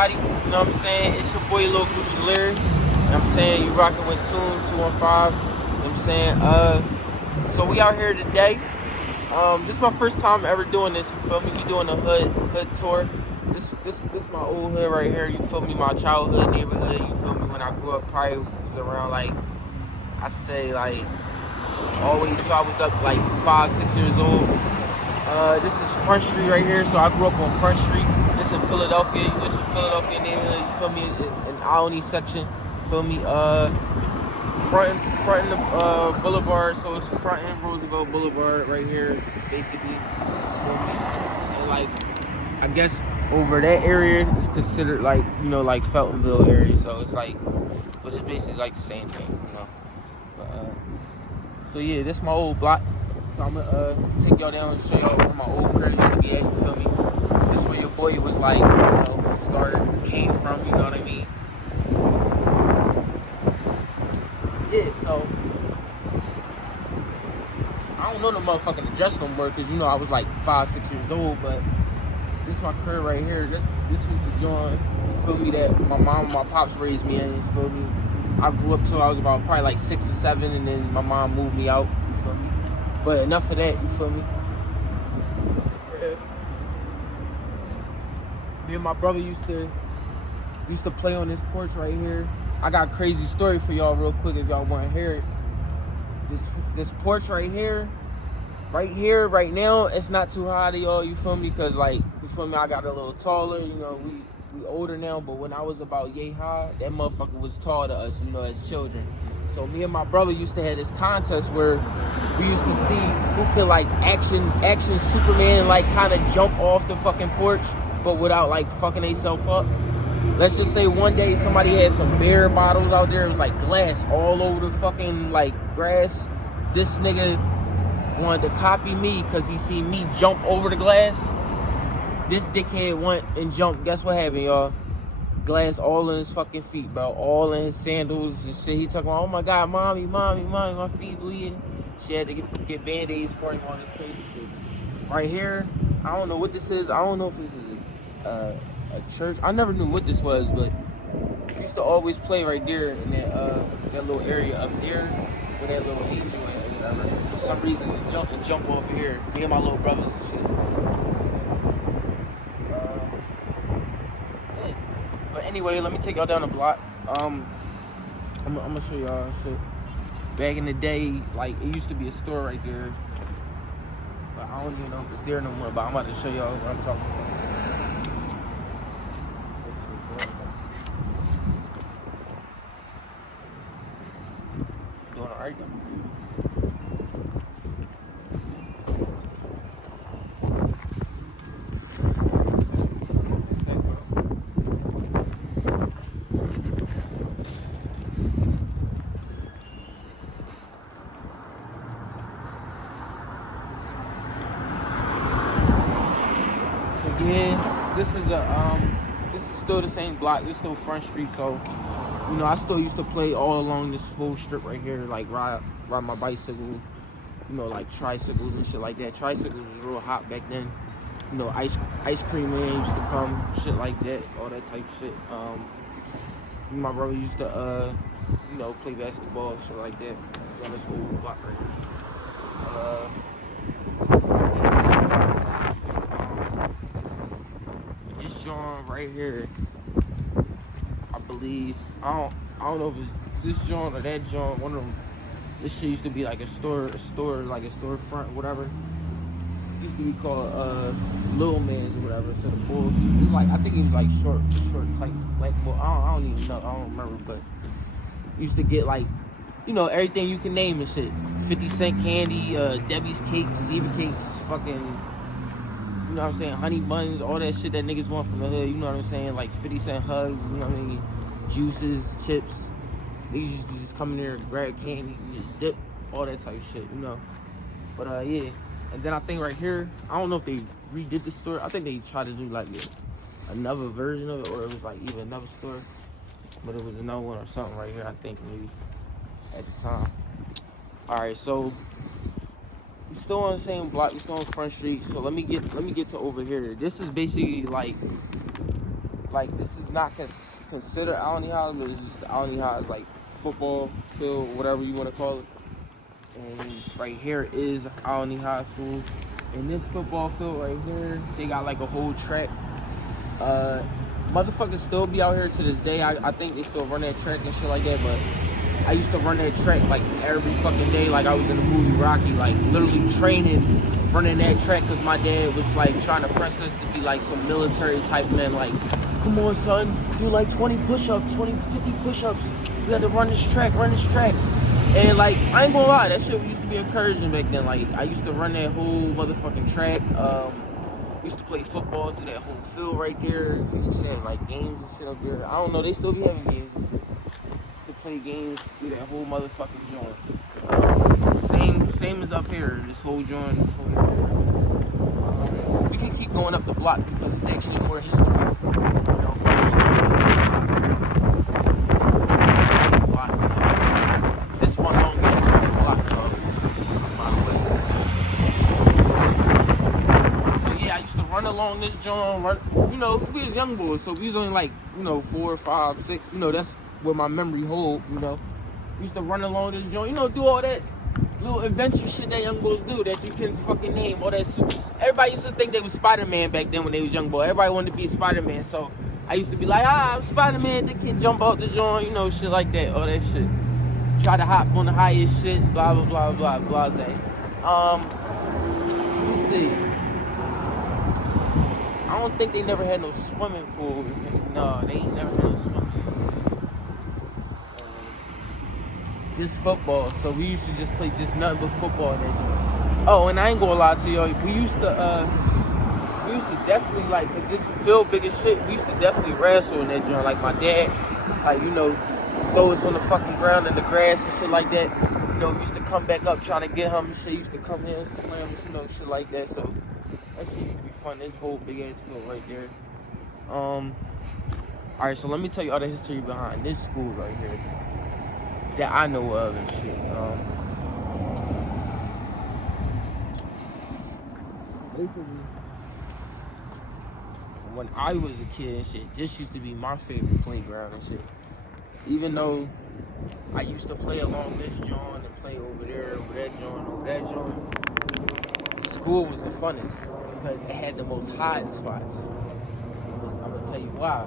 everybody. You know what I'm saying? It's your boy Lil Gucci Leer. You know what I'm saying? You rocking with Tune 215. You know what I'm saying? So we out here today. This is my first time ever doing this, you feel me? We doing a hood tour. This my old hood right here, you feel me? My childhood neighborhood, you feel me? When I grew up, probably was around like, I say like, all the way till I was up like 5-6 years old. This is Front Street right here, so I grew up on Front Street. This in Philadelphia, this in Philadelphia neighborhood, you feel me? In Olney section, you feel me? Fronting the boulevard, so it's fronting Roosevelt Boulevard right here, basically. And like, I guess over that area is considered like, you know, like Feltonville area, so it's like, but it's basically like the same thing, you know. But, so yeah, this is my old block. So I'm gonna take y'all down and show y'all where my old crib used to be at, you feel me? This is where your boy was like, you know, came from, you know what I mean? Yeah, so I don't know the motherfucking address no more because, you know, I was like 5-6 years old, but this is my crib right here. This is the joint, you feel me, that my mom and my pops raised me in, you feel me? I grew up till I was about probably like 6 or 7, and then my mom moved me out, you feel me? But enough of that, you feel me? Me and my brother used to play on this porch right here. I got a crazy story for y'all real quick if y'all want to hear it. This porch right here, right now, it's not too high to y'all, you feel me? Because, like, you feel me, I got a little taller, you know, we older now, but when I was about yay high, that motherfucker was tall to us, you know, as children. So me and my brother used to have this contest where we used to see who could, like, action Superman, like, kind of jump off the fucking porch, but without, like, fucking themselves up. Let's just say one day somebody had some beer bottles out there. It was like glass all over the fucking like grass. This nigga wanted to copy me because he seen me jump over the glass. This dickhead went and jumped. Guess what happened, y'all? Glass all in his fucking feet, bro. All in his sandals and shit. He talking about, oh my God, mommy, my feet bleeding. She had to get Band-Aids for him on this crazy shit. Right here, I don't know what this is. I don't know if this is a church. I never knew what this was, but we used to always play right there in that little area up there where that little angel and whatever. For some reason, they jump off of here. Me and my little brothers and shit. Yeah. But anyway, let me take y'all down the block. I'm gonna show y'all shit. Back in the day, like, it used to be a store right there, but I don't even know if it's there no more. But I'm about to show y'all what I'm talking about. Right now. So yeah, this is still the same block. This is still Front Street, so you know, I still used to play all along this whole strip right here, like ride my bicycle, you know, like tricycles and shit like that. Tricycles was real hot back then. You know, ice cream man used to come, shit like that, all that type of shit. My brother used to, you know, play basketball, shit like that. On this whole block right here. This joint right here, I believe, I don't know if it's this joint or that joint, one of them. This shit used to be like a store, like a storefront, whatever. It used to be called Lil Man's or whatever. So the bull, it was like, I think he was like short type black bull. I don't even know, I don't remember, but used to get like, you know, everything you can name and shit. 50 cent candy, Debbie's cakes, Zebra cakes, fucking, you know what I'm saying, honey buns, all that shit that niggas want from the hood, you know what I'm saying, like 50 cent hugs, you know what I mean, juices, chips. Niggas used to just come in there and grab candy, just dip, all that type of shit, you know. But yeah, and then I think right here, I don't know if they redid the store. I think they tried to do like another version of it, or it was like even another store, but it was another one or something right here, I think, maybe at the time. All right, so we still on the same block, we still on Front Street. So let me get to over here. This is basically like like, this is not considered Alanine High, but it's just Alanine High's, like, football field, whatever you want to call it. And right here is Alanine High School. And this football field right here, they got, like, a whole track. Motherfuckers still be out here to this day. I think they still run that track and shit like that, but I used to run that track, like, every fucking day, like I was in the movie Rocky, like, literally training, running that track, because my dad was, like, trying to press us to be, like, some military type man, like, come on, son, do, like, 20 push-ups, 50 push-ups, we had to run this track, and, like, I ain't gonna lie, that shit used to be encouraging back then. Like, I used to run that whole motherfucking track, used to play football through that whole field right there, you know, saying, like, games and shit up there. I don't know, they still be having games. Play games through that whole motherfucking joint. Same as up here. This whole joint. We can keep going up the block because it's actually more history. This one long block, by the way. So yeah, I used to run along this joint. You know, we was young boys, so we was only like, you know, 4, 5, 6. You know, that's where my memory hold, you know. We used to run along this joint, you know, do all that little adventure shit that young boys do that you couldn't fucking name, all that suits. Everybody used to think they was Spider-Man back then when they was young boy. Everybody wanted to be Spider-Man, so I used to be like, I'm Spider-Man, they can jump out the joint, you know, shit like that, all that shit. Try to hop on the highest shit, blah, blah, blah, blah, blase. Let's see. I don't think they never had no swimming pool. No, they ain't never had no swimming pool. Just football, so we used to just play just nothing but football in that joint. Oh, and I ain't gonna lie to y'all, we used to definitely, like, cause this field big as shit, we used to definitely wrestle in that joint. Like, my dad, like, you know, throw us on the fucking ground in the grass and shit like that. You know, we used to come back up trying to get him and shit. Used to come here and slam us, you know, shit like that. So that shit used to be fun. This whole big ass field right there. Alright, so let me tell you all the history behind this school right here that I know of and shit. Basically, when I was a kid and shit, this used to be my favorite playground and shit. Even though I used to play along this joint and play over there, over that joint, school was the funnest because it had the most hiding spots. I'm gonna tell you why.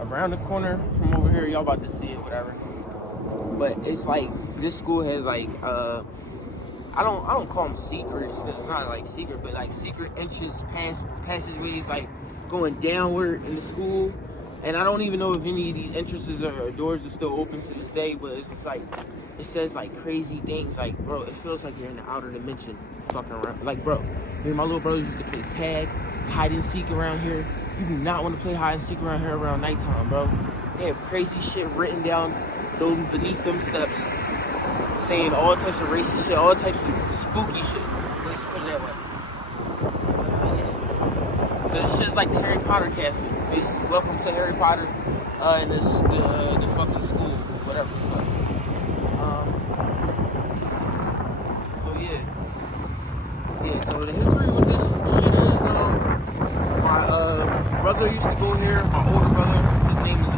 Around the corner from over here, y'all about to see it, whatever. But it's like this school has like I don't call them secrets because it's not like secret, but like secret entrance passageways like going downward in the school. And I don't even know if any of these entrances or doors are still open to this day, but it's just like, it says like crazy things. Like, bro, it feels like you're in the outer dimension fucking around. Like, bro, me and my little brothers used to play tag, hide and seek around here. You do not want to play hide and seek around here around nighttime, bro. They have crazy shit written down beneath them steps, saying all types of racist shit, all types of spooky shit. Let's put it that way. So this shit's like the Harry Potter castle. Basically, welcome to Harry Potter and the fucking school, whatever the fuck. So the history with this shit is, my brother used to go here, my older brother, his name is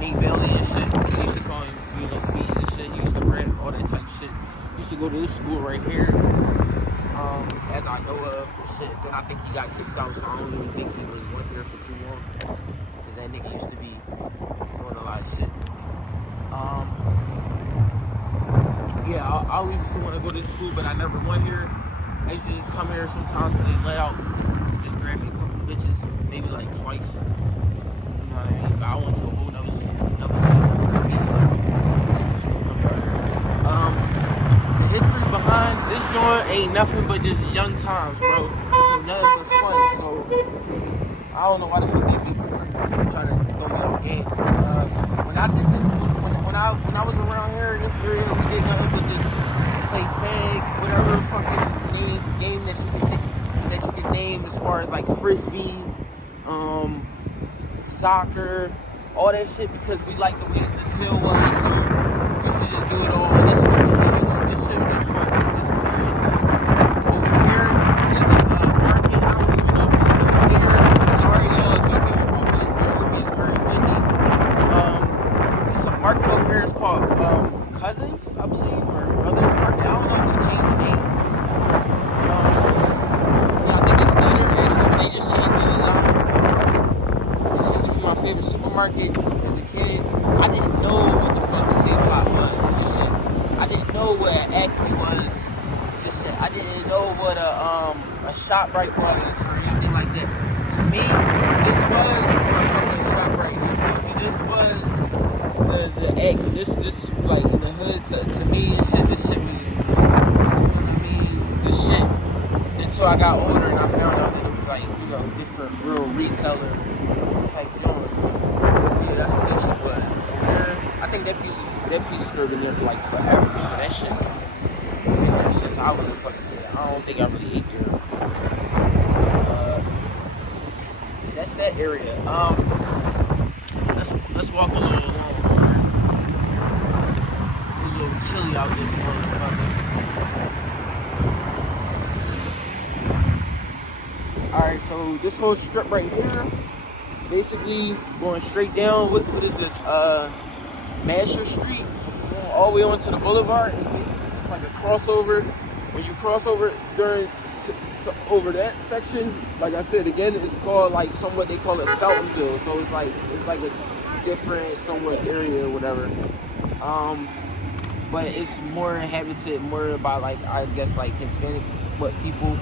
Nate Bailey and shit. They used to call him, you know, Beast and shit. He used to rap, all that type of shit. He used to go to this school right here, as I know of, and shit. Then I think he got kicked out, so I don't even think he really went there for too long. Because that nigga used to be doing a lot of shit. Yeah, I always used to want to go to this school, but I never went here. I used to just come here sometimes when they let out, just grab me a couple of bitches, maybe like twice. You know what I mean? But I went to a whole nother school. The history behind this joint ain't nothing but just young times, bro. So nothing but fun. So I don't know why the fuck they be trying to throw me off the game. When I did this, when I was around here in this area, we did nothing but just play tag, whatever fucking game that you can name as far as like frisbee, soccer, all that shit, because we like the way that this hill was. So we used to just do it all. And this shit was just fun. Just over here is a market. I don't even know if it's still here. me was just that I didn't know what a ShopRite was or anything like that. To me, this was a ShopRite. You feel me? This was the egg. This like in the hood to me and shit. This shit was, I mean, this shit until I got older and I found out that it was like, you know, different real retailer type joint. Yeah, that's what that shit was. I think that piece has been there for like forever. So that shit, you know, since I was a fucking kid, I don't think I really ate there. That's that area. Let's walk a little along. It's a little chilly out this morning. Alright, so this whole strip right here, basically going straight down. What is this? Masher Street, going all the way onto the boulevard. It's like a crossover. When you cross over over that section, like I said again, it's called like somewhat they call it Feltonville. So it's like a different somewhat area or whatever. But it's more inhabited, more by like I guess like Hispanic people,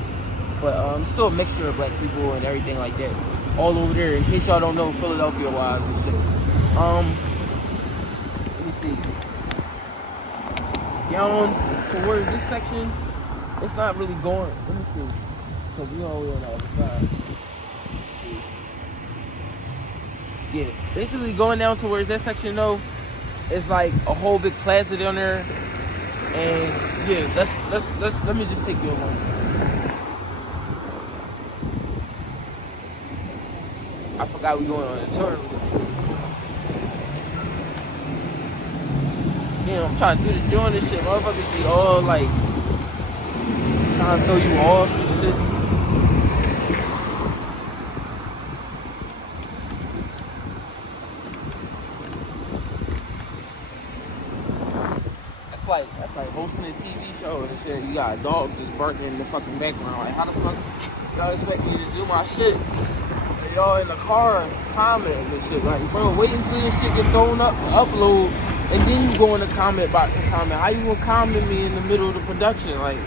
but still a mixture of black people and everything like that. All over there. In case y'all don't know, Philadelphia wise and shit. Let me see. Down towards this section, it's not really going. Let me see. Because we all the way on the other side. Yeah, basically going down towards that section though, it's like a whole big plaza down there. And yeah, let me just take you along. I forgot we going on a tour. Damn, I'm trying to doing this shit. Motherfuckers be all like trying to throw you off and shit. That's like hosting a TV show and shit. You got a dog just barking in the fucking background. Like, how the fuck y'all expect me to do my shit? And y'all in the car commenting and shit. Like, bro, wait until this shit get thrown up and upload, and then you go in the comment box and comment. How you gonna comment me in the middle of the production? Like,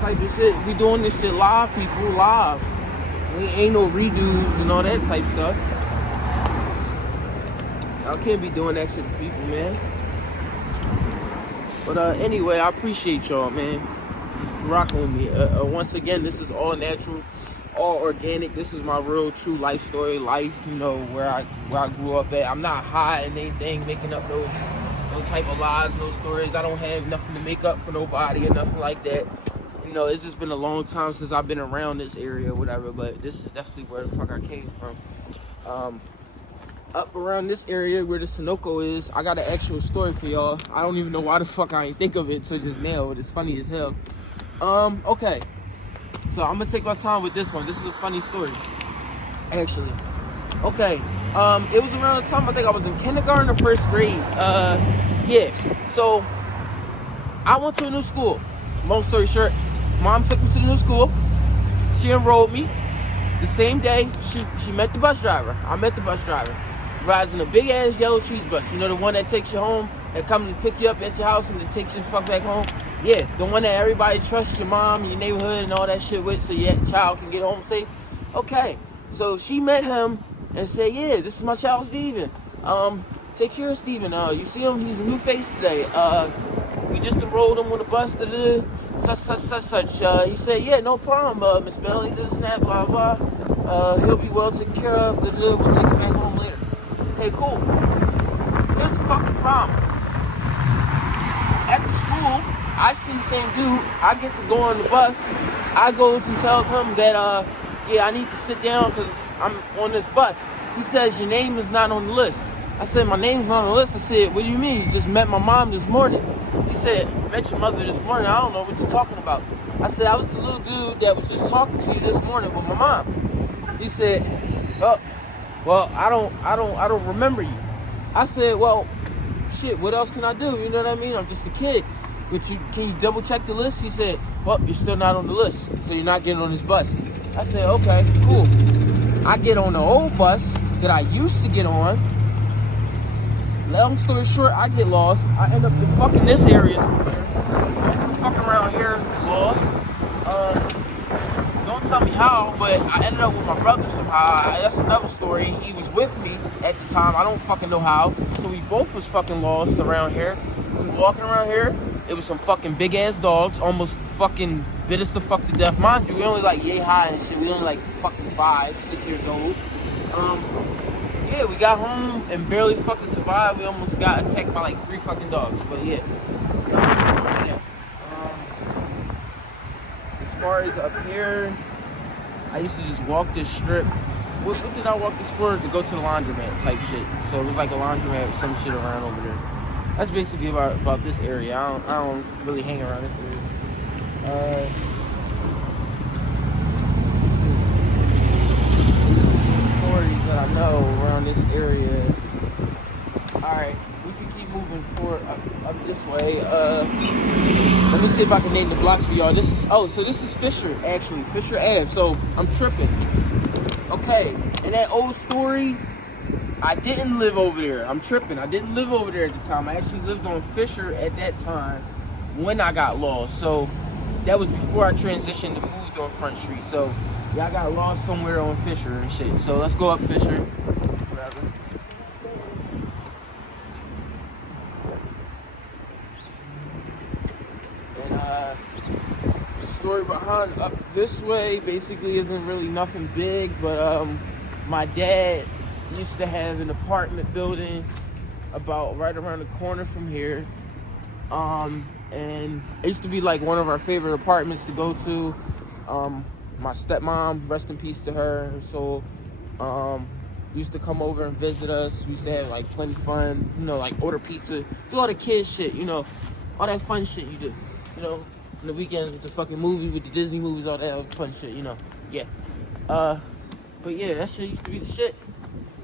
type of shit. We doing this shit live, people, live. Ain't no redos and all that type stuff. Y'all can't be doing that shit to people, man. But anyway, I appreciate y'all, man. Rocking with me. Once again, this is all natural, all organic. This is my real, true life story. Life, you know, where I grew up at. I'm not hiding anything, making up no type of lies, no stories. I don't have nothing to make up for nobody or nothing like that. You know, it's just been a long time since I've been around this area or whatever. But this is definitely where the fuck I came from. Up around this area where the Sunoco is, I got an actual story for y'all. I don't even know why the fuck I ain't think of it till just now, but it's funny as hell. Okay. So I'm gonna take my time with this one. This is a funny story, actually. Okay. It was around the time I think I was in kindergarten or first grade. Yeah. So I went to a new school. Long story short, mom took me to the new school. She enrolled me. The same day, she met the bus driver. I met the bus driver. Rides in a big ass yellow trees bus. You know, the one that takes you home, that comes and pick you up at your house and then takes you the fuck back home? Yeah, the one that everybody trusts your mom, your neighborhood, and all that shit with, so your child can get home safe. Okay, so she met him and said, yeah, this is my child Steven. Take care of Steven. You see him, he's a new face today. We just enrolled him on the bus, such. He said, yeah, no problem, Miss Bell, he did a snap, blah, blah. He'll be well taken care of, we'll take him back home later. Okay, cool. Here's the fucking problem. At the school, I see the same dude. I get to go on the bus. I goes and tells him that, yeah, I need to sit down because I'm on this bus. He says, your name is not on the list. I said, my name's not on the list. I said, what do you mean? You just met my mom this morning. He said, met your mother this morning. I don't know what you're talking about. I said, I was the little dude that was just talking to you this morning with my mom. He said, oh, well, I don't remember you. I said, well, shit, what else can I do? You know what I mean? I'm just a kid. But can you double check the list? He said, well, you're still not on the list, so you're not getting on this bus. I said, okay, cool. I get on the old bus that I used to get on. Long story short, I get lost. I end up in fucking this area somewhere. Fucking around how, but I ended up with my brother somehow. That's another story. He was with me at the time. I don't fucking know how. So we both was fucking lost around here. We were walking around here. It was some fucking big ass dogs, almost fucking bit us the fuck to death. Mind you, we only like yay high and shit. We only like fucking 5, 6 years old. Yeah, we got home and barely fucking survived. We almost got attacked by like 3 fucking dogs. But yeah, as far as up here, I used to just walk this strip. What did I walk this for? To go to the laundromat type shit. So it was like a laundromat with some shit around over there. That's basically about this area. I don't really hang around this area. Stories that I know around this area. Alright, we can keep moving forward up this way. Let me see if I can name the blocks for y'all. This is Fisher, actually. Fisher Ave. So I'm tripping. Okay, in that old story, I didn't live over there. I'm tripping. I didn't live over there at the time. I actually lived on Fisher at that time when I got lost. So that was before I transitioned and moved on Front Street. So yeah, I got lost somewhere on Fisher and shit. So let's go up Fisher. Whatever. And the story behind up this way basically isn't really nothing big, but my dad used to have an apartment building about right around the corner from here. And it used to be like one of our favorite apartments to go to. My stepmom, rest in peace to her, so used to come over and visit us. We used to have like plenty of fun, you know, like order pizza, do all the kids shit, you know, all that fun shit you do, you know, on the weekends with the fucking movie, with the Disney movies, all that fun shit, you know, yeah. But yeah, that shit used to be the shit.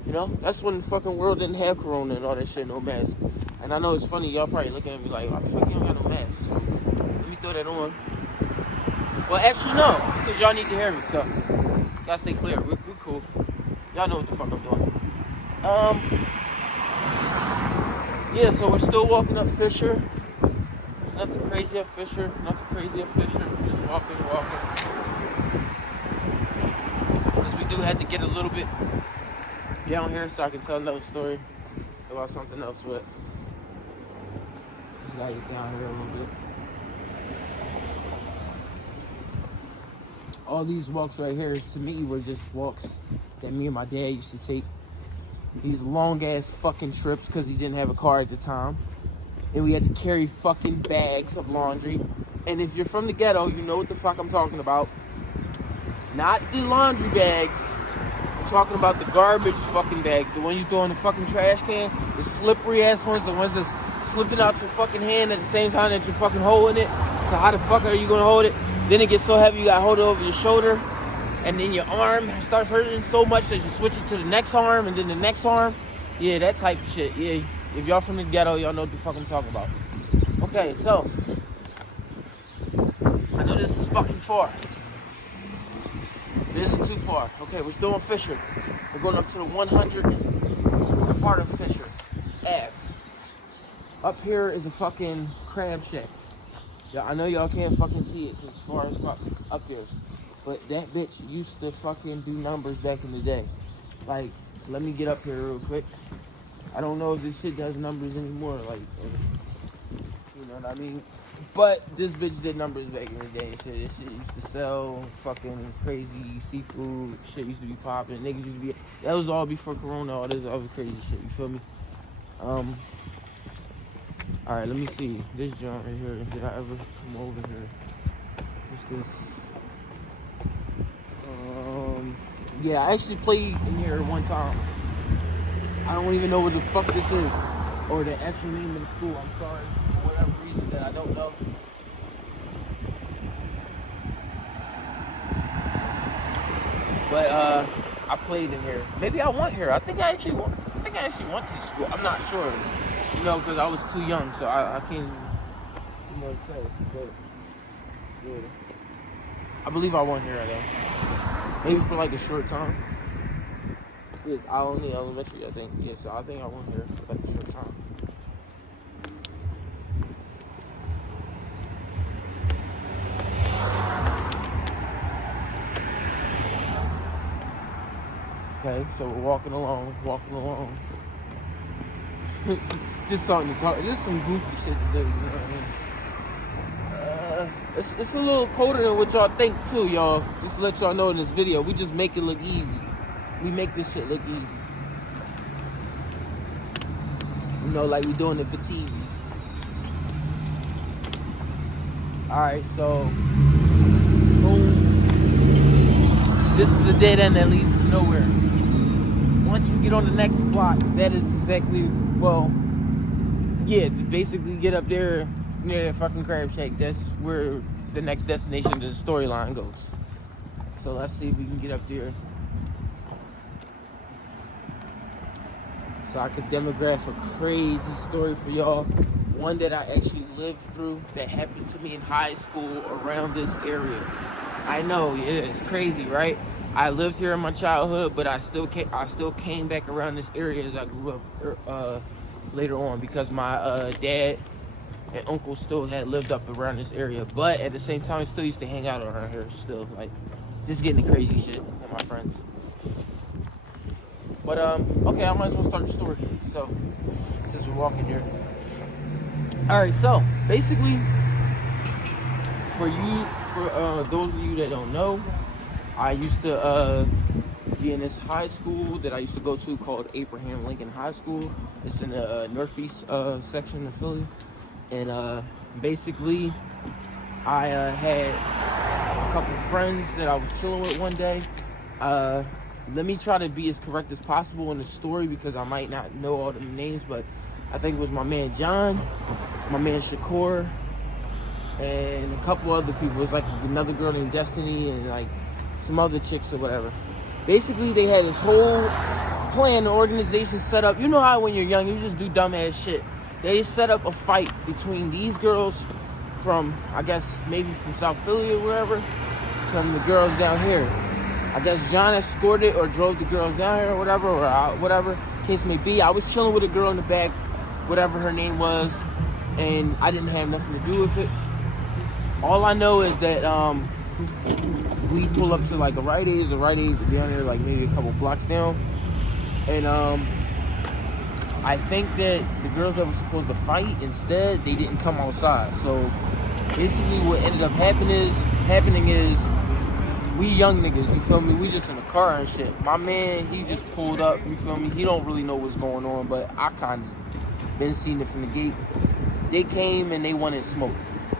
You know, that's when the fucking world didn't have corona and all that shit, no mask. And I know it's funny, y'all probably looking at me like, why the fuck you don't got no mask? So, let me throw that on. Well, actually, no, because y'all need to hear me, so gotta stay clear. We're cool. Y'all know what the fuck I'm doing. Yeah, so we're still walking up Fisher. There's nothing crazy up Fisher. Nothing crazy up Fisher. We're just walking. Because we do have to get a little bit down here so I can tell another story about something else, but just gotta get down here a little bit. All these walks right here, to me, were just walks that me and my dad used to take. These long ass fucking trips because he didn't have a car at the time. And we had to carry fucking bags of laundry. And if you're from the ghetto, you know what the fuck I'm talking about. Not the laundry bags. I'm talking about the garbage fucking bags. The one you throw in the fucking trash can. The slippery ass ones. The ones that's slipping out your fucking hand at the same time that you're fucking holding it. So how the fuck are you gonna hold it? Then it gets so heavy you gotta hold it over your shoulder. And then your arm starts hurting so much that you switch it to the next arm and then the next arm. Yeah, that type of shit. Yeah, if y'all from the ghetto, y'all know what the fuck I'm talking about. Okay, so I know this is fucking far. It isn't too far. Okay, we're still on Fisher. We're going up to the 100th part of Fisher Ave. Up here is a fucking crab shack. Yeah, I know y'all can't fucking see it as far as up there. But that bitch used to fucking do numbers back in the day. Like, let me get up here real quick. I don't know if this shit does numbers anymore, like, you know what I mean? But this bitch did numbers back in the day. Shit, this shit used to sell fucking crazy seafood. Shit used to be popping. Niggas used to be, that was all before Corona, all this other crazy shit, you feel me? Alright, let me see. This joint right here, did I ever come over here? What's this? Yeah, I actually played in here one time. I don't even know what the fuck this is. Or the actual name of the school. I'm sorry. For whatever reason that I don't know. But I played in here. Maybe I went here. I think I actually went to the school. I'm not sure. You know, because I was too young, so I can't even, you know, say. But yeah. I believe I went here though. Maybe for like a short time. It's Alanine Elementary, I think. Yeah, so I think I went here for like a short time. Okay, so we're walking along. Just something to talk. Just some goofy shit to do. You know what I mean? It's a little colder than what y'all think too, y'all. Just to let y'all know in this video, we just make it look easy. We make this shit look easy. You know, like we doing it for TV. Alright, so boom. This is a dead end that leads to nowhere. Once you get on the next block, that is exactly, well, yeah, basically get up there near that fucking crab shack. That's where the next destination of the storyline goes. So let's see if we can get up there. So I could demograph a crazy story for y'all. One that I actually lived through that happened to me in high school around this area. I know, yeah, it's crazy, right? I lived here in my childhood, but I still came back around this area as I grew up later on, because my dad and uncle still had lived up around this area. But at the same time, I still used to hang out around here still, like just getting the crazy shit with my friends. But okay, I might as well start the story. So since we're walking here. Alright, so basically for those of you that don't know, I used to be in this high school that I used to go to called Abraham Lincoln High School. It's in the northeast section of Philly. And basically I had a couple of friends that I was chilling with one day. Let me try to be as correct as possible in the story because I might not know all the names, but I think it was my man John, my man Shakur, and a couple other people. It was like another girl named Destiny and like some other chicks or whatever. Basically, they had this whole plan, the organization set up. You know how when you're young, you just do dumbass shit. They set up a fight between these girls from, I guess, maybe from South Philly or wherever, from the girls down here. I guess John escorted or drove the girls down here or whatever, whatever case may be. I was chilling with a girl in the back, whatever her name was, and I didn't have nothing to do with it. All I know is that we pull up to like a Rite Aid down there, like maybe a couple blocks down, and I think that the girls that were supposed to fight, instead they didn't come outside. So basically what ended up happening is we young niggas, you feel me? We just in the car and shit. My man, he just pulled up, you feel me? He don't really know what's going on, but I kind of been seeing it from the gate. They came and they wanted smoke.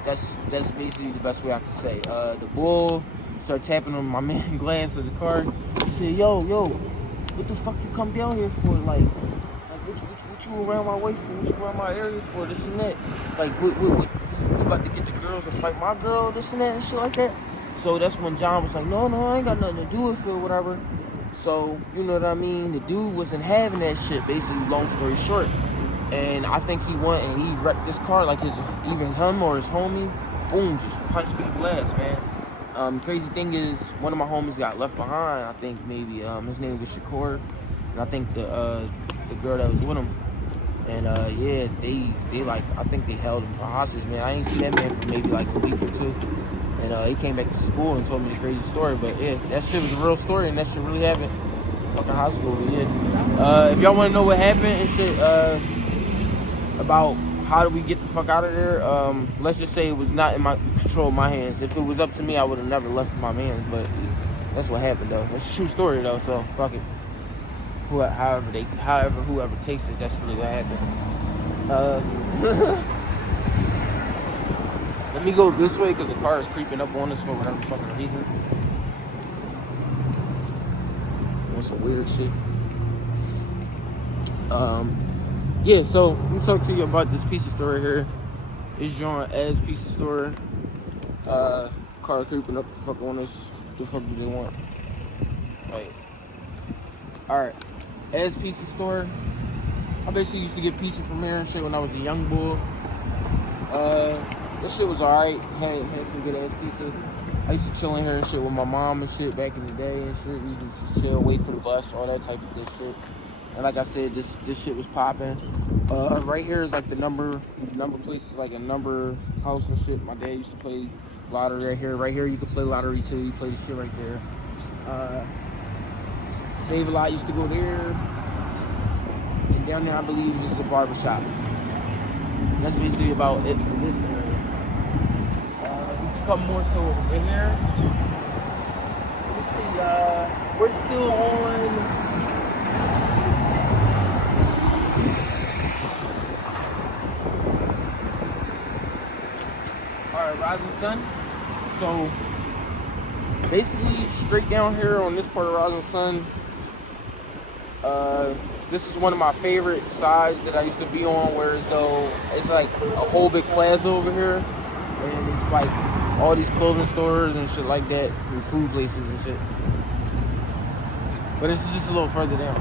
That's basically the best way I can say. The bull started tapping on my man glass of the car. He said, yo, what the fuck you come down here for? Like what you around my way for? What you around my area for? This and that. Like, what you about to get the girls to fight my girl? This and that and shit like that. So that's when John was like, no, I ain't got nothing to do with it or whatever. So, you know what I mean? The dude wasn't having that shit, basically, long story short. And I think he went and he wrecked this car, like even him or his homie, boom, just punched through the glass, man. Crazy thing is, one of my homies got left behind. I think maybe his name was Shakur, and I think the girl that was with him. And yeah, they like, I think they held him for hostage, man. I ain't seen that man for maybe like a week or two. And he came back to school and told me the crazy story. But yeah, that shit was a real story, and that shit really happened. Fucking high school, but yeah. If y'all want to know what happened and shit, about how do we get the fuck out of there, let's just say it was not in my control of my hands. If it was up to me, I would have never left my hands. But that's what happened, though. It's a true story, though. So fuck it. However, whoever takes it, that's really what happened. Let me go this way because the car is creeping up on us for whatever fucking reason. Want some weird shit. Yeah, so let me talk to you about this piece of story here. It's John as piece of story. Car creeping up the fuck on us. What the fuck do they want? Right. Alright. As piece of story. I basically used to get pizza from here and shit when I was a young boy. This shit was alright. Had some good ass pizza. I used to chill in here and shit with my mom and shit back in the day and shit. We used to just chill, wait for the bus, all that type of good shit. And like I said, this shit was popping. Right here is like the number place is like a number house and shit. My dad used to play lottery right here. Right here you can play lottery too. You play the shit right there. Save a Lot used to go there. And down there, I believe, this is a barbershop. That's basically about it for this area. Let's come more so over here. Let's see, we're still on. Alright, Rising Sun. So basically straight down here on this part of Rising Sun, this is one of my favorite sides that I used to be on, whereas though it's like a whole big plaza over here, and it's like all these clothing stores and shit like that, and food places and shit. But this is just a little further down.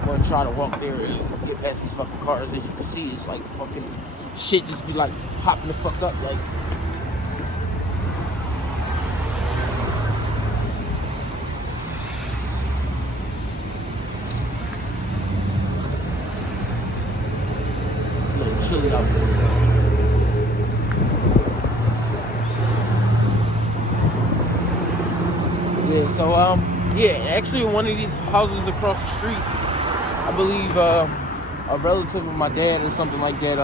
I'm gonna try to walk there and get past these fucking cars. As you can see, it's like fucking shit just be like popping the fuck up, like. Chilly out there. Yeah, so yeah, actually one of these houses across the street, I believe a relative of my dad or something like that,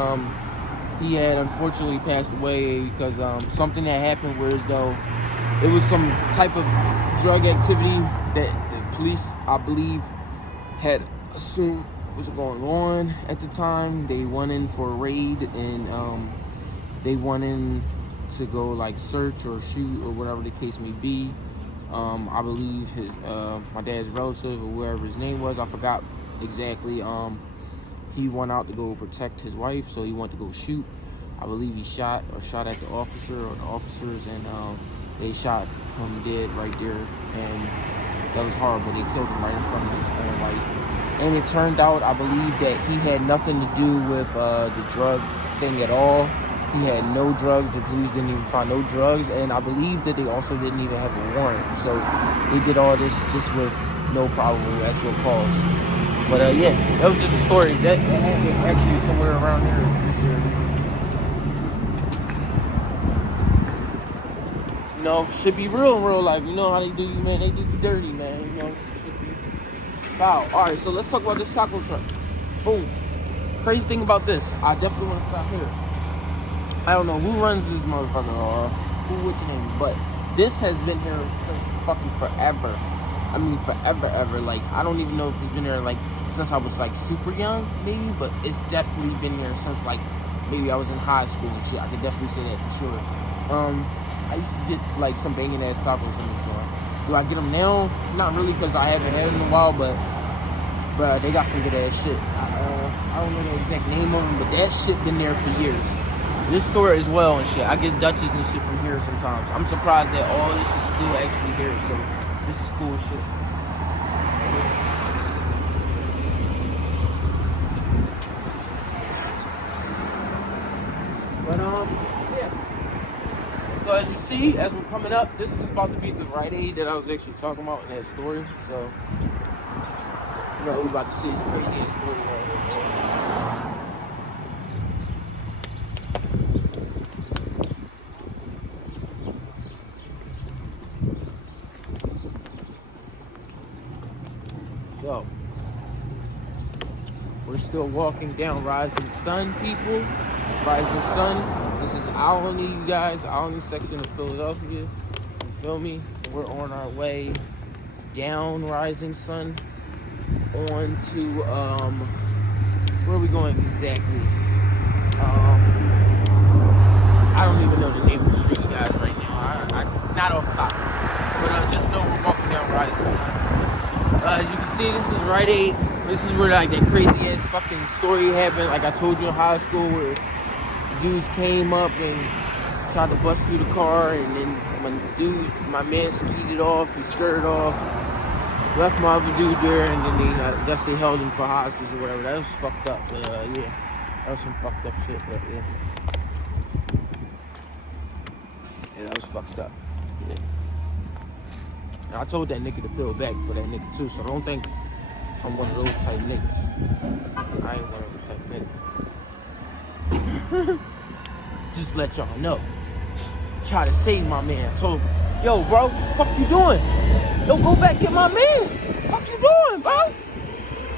he had unfortunately passed away because something that happened where as though it was some type of drug activity that the police, I believe, had assumed was going on at the time. They went in for a raid, and they went in to go like search or shoot or whatever the case may be. I believe his my dad's relative or whoever his name was, I forgot exactly. He went out to go protect his wife, so he went to go shoot. I believe he shot at the officer or the officers, and they shot him dead right there, and that was horrible. They killed him right in front of his own wife. And it turned out, I believe, that he had nothing to do with the drug thing at all. He had no drugs. The police didn't even find no drugs. And I believe that they also didn't even have a warrant. So they did all this just with no probable actual cause. But yeah, that was just a story. That happened actually somewhere around here in this area. You know, should be real in real life. You know how they do you, man. They do you dirty, man. You know. Wow. Alright, so let's talk about this taco truck. Boom. Crazy thing about this, I definitely want to stop here. I don't know who runs this motherfucker or what's your name, but this has been here since fucking forever. I mean, forever, ever. Like, I don't even know if it's been here, like, since I was, like, super young, maybe, but it's definitely been here since, like, maybe I was in high school and shit. I could definitely say that for sure. I used to get, like, some banging-ass tacos from this joint. Do I get them now? Not really, because I haven't had them in a while, but they got some good ass shit. I don't know the exact name of them, but that shit been there for years. This store as well and shit. I get Dutches and shit from here sometimes. I'm surprised that all this is still actually here, so this is cool as shit. But yeah. So as you see, as we're coming up, this is about to be the Rite Aid that I was actually talking about in that story. So, you know, we're about to see this crazy ass story right here. So, we're still walking down Rising Sun, people. Rising Sun. This is Alanine, you guys. Alanine section of Philadelphia. You feel me? We're on our way down Rising Sun on to where are we going exactly? I don't even know the name of the street, you guys, right now. I not off top, but I just know we're walking down Rising Sun. As you can see, this is Rite Aid. This is where like that crazy ass fucking story happened. Like I told you in high school, where dudes came up and tried to bust through the car, and then my man skied off, he skirted off, left my other dude there, and then I guess they held him for hostage or whatever. That was fucked up, but yeah, that was some fucked up shit, but yeah. Yeah, that was fucked up, yeah. And I told that nigga to bill back for that nigga too, so don't think I'm one of those type niggas. I ain't one of those type niggas. Just let y'all know. Try to save my man. I told him. Yo, bro, fuck you doing? Yo, go back, get my mans. Fuck you doing, bro?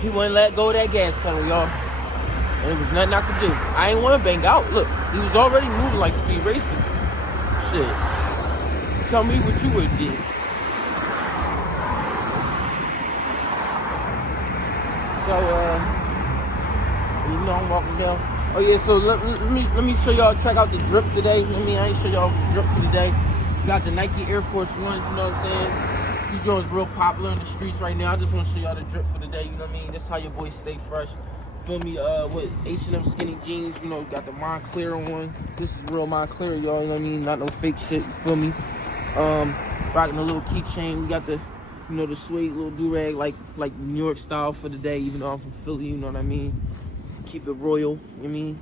He wouldn't let go of that gas pedal, y'all. And there was nothing I could do. I ain't want to bang out. Look, he was already moving like speed racing. Shit. Tell me what you would do. So, you know I'm walking down. Oh yeah, so let me show y'all, check out the drip today. I ain't show y'all drip for today. We got the Nike Air Force Ones, you know what I'm saying? These joints real popular in the streets right now. I just want to show y'all the drip for the day, you know what I mean? That's how your boy stay fresh. Feel me? With H&M skinny jeans, you know, got the Montclair on. This is real Montclair, y'all, you know what I mean? Not no fake shit, you feel me? Rocking a little keychain. We got the, you know, the sweet little do-rag, like New York style for the day, even though I'm from Philly, you know what I mean? Keep it royal, you know what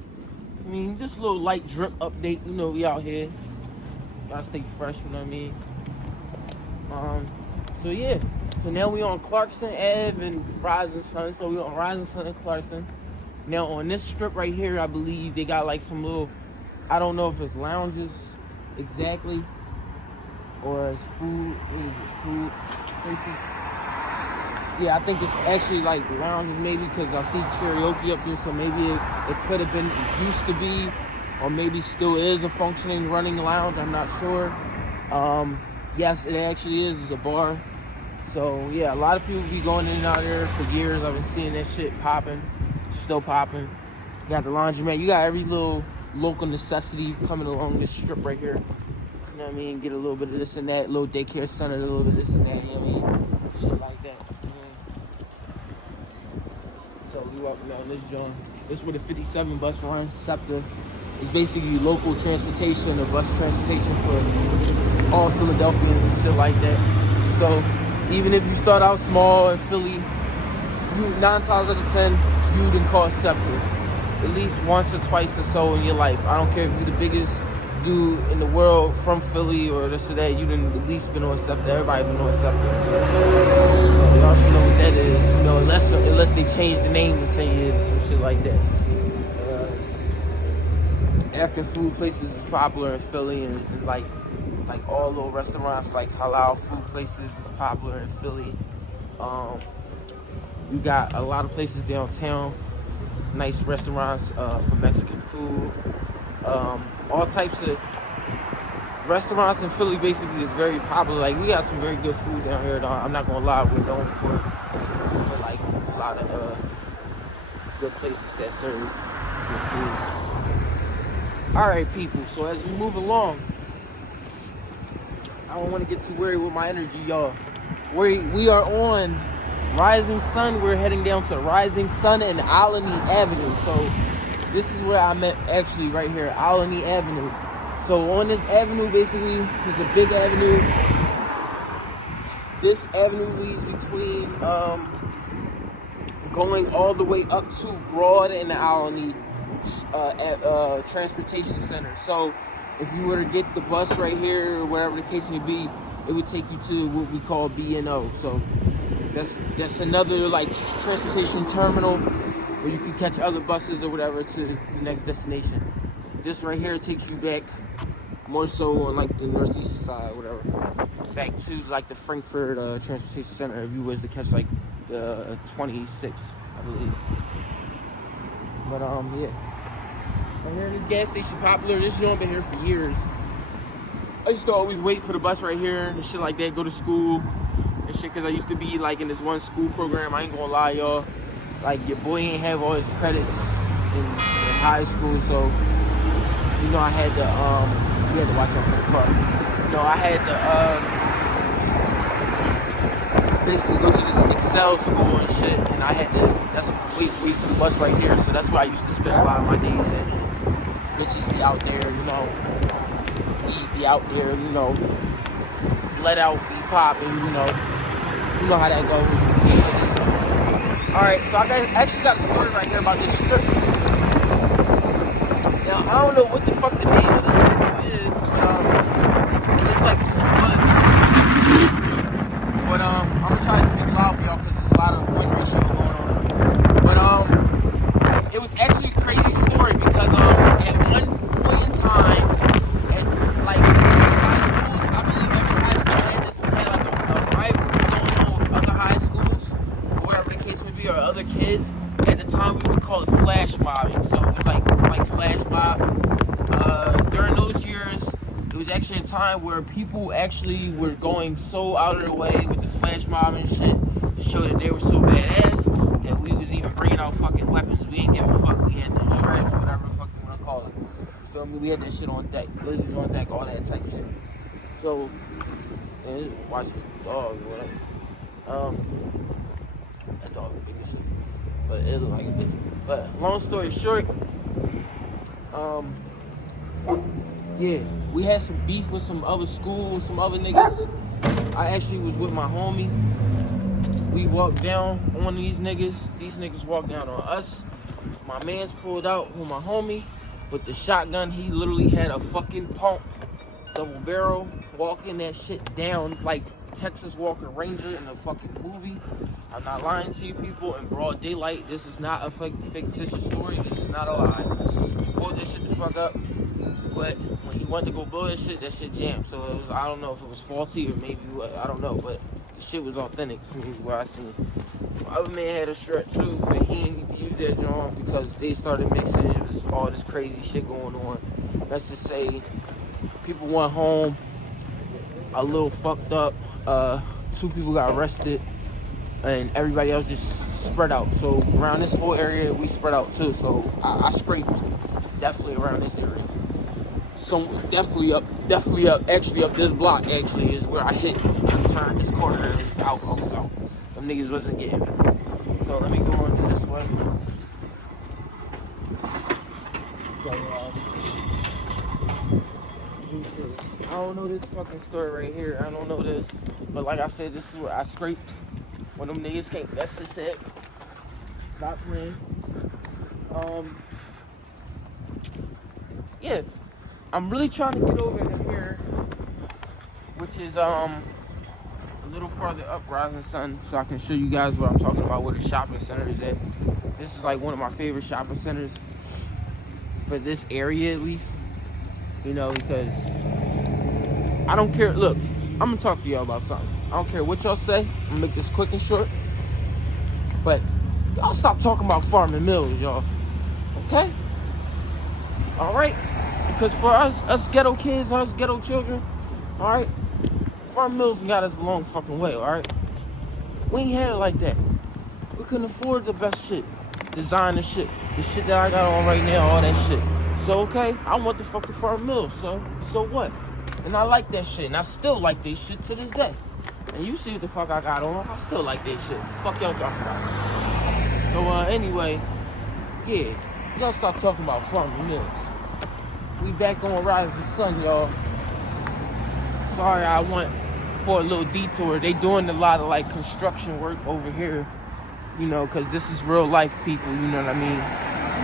I mean? Just a little light drip update, you know, we out here. Gotta stay fresh, you know what I mean? So yeah, so now we on Clarkson Ave and Rising Sun. So we on Rising Sun and Clarkson. Now on this strip right here, I believe they got like some little, I don't know if it's lounges exactly, or it's food, food places. Yeah, I think it's actually like lounges maybe, because I see karaoke up there, so maybe it could have been, it used to be, or maybe still is a functioning running lounge, I'm not sure. Yes, it actually is. It's a bar. So yeah, a lot of people be going in and out there for years. I've been seeing that shit popping, still popping. You got the laundromat. You got every little local necessity coming along this strip right here. You know what I mean? Get a little bit of this and that, little daycare center, a little bit of this and that. You know what I mean? Shit like that. So we walking down this joint. This is where the 57 bus runs. SEPTA. It's basically local transportation or bus transportation for all Philadelphians and shit like that. So even if you start out small in Philly, 9 times out of 10, you done call SEPTA at least once or twice or so in your life. I don't care if you're the biggest dude in the world from Philly or this or that, you done at least been on SEPTA. Everybody been on SEPTA. So y'all should know what that is, you know, unless they change the name in 10 years or some shit like that. African food places is popular in Philly, and like all little restaurants, like halal food places is popular in Philly. You got a lot of places downtown, nice restaurants for Mexican food. All types of restaurants in Philly basically is very popular. Like, we got some very good food down here, though. I'm not gonna lie, we're known for like a lot of good places that serve good food. Alright people, so as we move along, I don't want to get too worried with my energy, y'all. We are on Rising Sun. We're heading down to Rising Sun and Alanine Avenue. So this is where I'm at, actually, right here, Alanine Avenue. So on this avenue, basically, there's a big avenue. This avenue leads between going all the way up to Broad and the Alanine transportation center. So if you were to get the bus right here or whatever the case may be, it would take you to what we call B&O. So that's another like transportation terminal where you can catch other buses or whatever to the next destination. This right here takes you back more so on like the northeast side, whatever, back to like the Frankfurt transportation center if you was to catch like the 26, I believe. But yeah. Right here, this gas station popular. This joint been here for years. I used to always wait for the bus right here and shit like that, go to school and shit, because I used to be like in this one school program. I ain't gonna lie, y'all. Like, your boy ain't have all his credits in high school, so you know I had to you had to watch out for the car. You know, I had to basically go to this Excel school and shit, and I had to wait for the bus right here. So that's where I used to spend a lot of my days at. Bitches be out there, you know, be out there, you know, let out, be popping, you know how that goes. Alright, so I actually got a story right here about this strip. Now, I don't know what the fuck the name of this is, but it looks like it's some blood. But I'm gonna try to speak loud for y'all because there's a lot of wind and shit going on. But it was actually a crazy story because at one point in time, at like high schools, I believe every high time where people actually were going so out of their way with this flash mob and shit to show that they were so badass that we was even bringing out fucking weapons. We ain't give a fuck. We had the straps, whatever the fuck you want to call it. You feel me? We had that shit on deck. Blizzards on deck, all that type shit. So, watch this dog or whatever. That dog is big as shit. But it look like a bitch. But long story short, yeah, we had some beef with some other schools, some other niggas. I actually was with my homie. We walked down on these niggas. These niggas walked down on us. My man's pulled out with my homie with the shotgun. He literally had a fucking pump, double barrel, walking that shit down like Texas Walker Ranger in a fucking movie. I'm not lying to you people. In broad daylight, this is not a fictitious story. This is not a lie. Pulled this shit the fuck up. But when he went to go blow that shit jammed. So it was, I don't know if it was faulty or maybe what, I don't know. But the shit was authentic to me, what I seen. My other man had a shirt too, but he didn't use that joint because they started mixing. It was all this crazy shit going on. Let's just say people went home a little fucked up. 2 people got arrested, and everybody else just spread out. So around this whole area, we spread out too. So I scraped definitely around this area. So definitely up. Actually up this block actually is where I hit. I turned this corner and it's out. Them niggas wasn't getting me. So let me go on to this way. I don't know this fucking story right here. I don't know this. But like I said, this is where I scraped when them niggas came. That's just it. Stop playing. Yeah. I'm really trying to get over to here, which is a little farther up Rising Sun, so I can show you guys what I'm talking about, where the shopping center is at. This is like one of my favorite shopping centers for this area at least. You know, because I don't care. Look, I'm gonna talk to y'all about something. I don't care what y'all say. I'm gonna make this quick and short. But y'all stop talking about farming mills, y'all. Okay? Alright? Because for us ghetto kids, us ghetto children, alright? Farm mills got us a long fucking way, alright? We ain't had it like that. We couldn't afford the best shit. Designer shit. The shit that I got on right now, all that shit. So, okay, I want the fucking farm mill, so what? And I like that shit, and I still like this shit to this day. And you see what the fuck I got on, I still like that shit. Fuck y'all talking about. So, anyway, yeah, y'all stop talking about farming mills. We back on Rising Sun, y'all. Sorry, I went for a little detour. They doing a lot of, like, construction work over here, you know, because this is real life people, you know what I mean?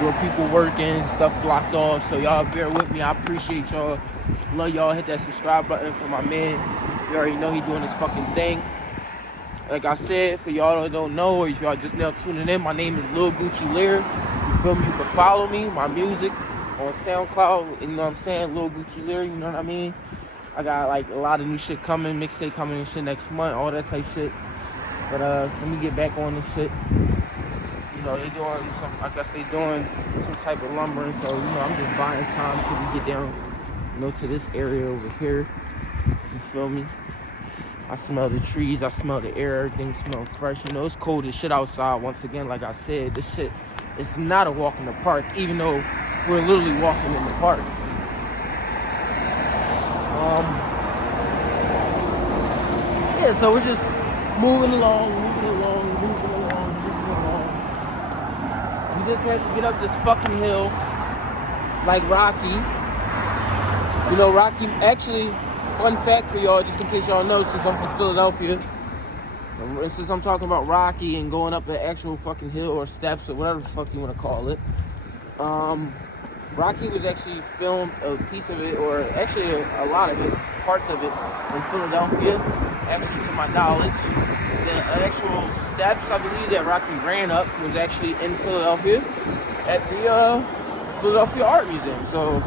Real people working, stuff blocked off, so y'all bear with me. I appreciate y'all. Love y'all. Hit that subscribe button for my man. You already know he doing his fucking thing. Like I said, for y'all that don't know, or if y'all just now tuning in, my name is Lil Gucci Leer. You feel me? You can follow me, my music on Soundcloud. You know what I'm saying? Lil Gucci Leer, you know what I mean? I got like a lot of new shit coming, mixtape coming and shit next month, all that type shit. But let me get back on this shit. You know, they doing some, I guess they doing some type of lumbering, so, you know, I'm just buying time till we get down, you know, to this area over here. You feel me? I smell the trees, I smell the air, everything smells fresh. You know, it's cold as shit outside. Once again, like I said, this shit, it's not a walk in the park, even though we're literally walking in the park. Yeah, so we're just moving along. We just had to get up this fucking hill, like Rocky. You know, Rocky, actually, fun fact for y'all, just in case y'all know, since I'm from Philadelphia, and since I'm talking about Rocky and going up the actual fucking hill or steps or whatever the fuck you want to call it, Rocky was actually filmed, a piece of it, or actually a lot of it, parts of it, in Philadelphia, actually to my knowledge. The actual steps, I believe, that Rocky ran up was actually in Philadelphia at the Philadelphia Art Museum. So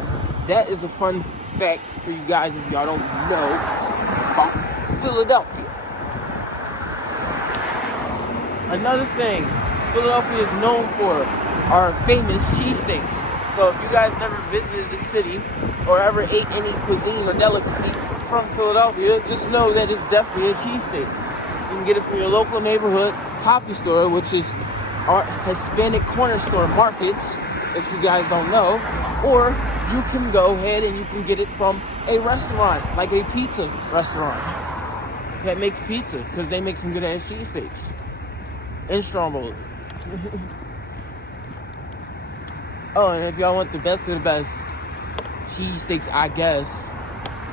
that is a fun fact for you guys if y'all don't know about Philadelphia. Another thing, Philadelphia is known for our famous cheesesteaks. So if you guys never visited the city or ever ate any cuisine or delicacy, from Philadelphia, just know that it's definitely a cheesesteak. You can get it from your local neighborhood Poppy store, which is our Hispanic corner store markets, if you guys don't know. Or you can go ahead and you can get it from a restaurant, like a pizza restaurant that makes pizza, because they make some good ass cheesesteaks and strongbow. Oh, and if y'all want the best of the best cheesesteaks, I guess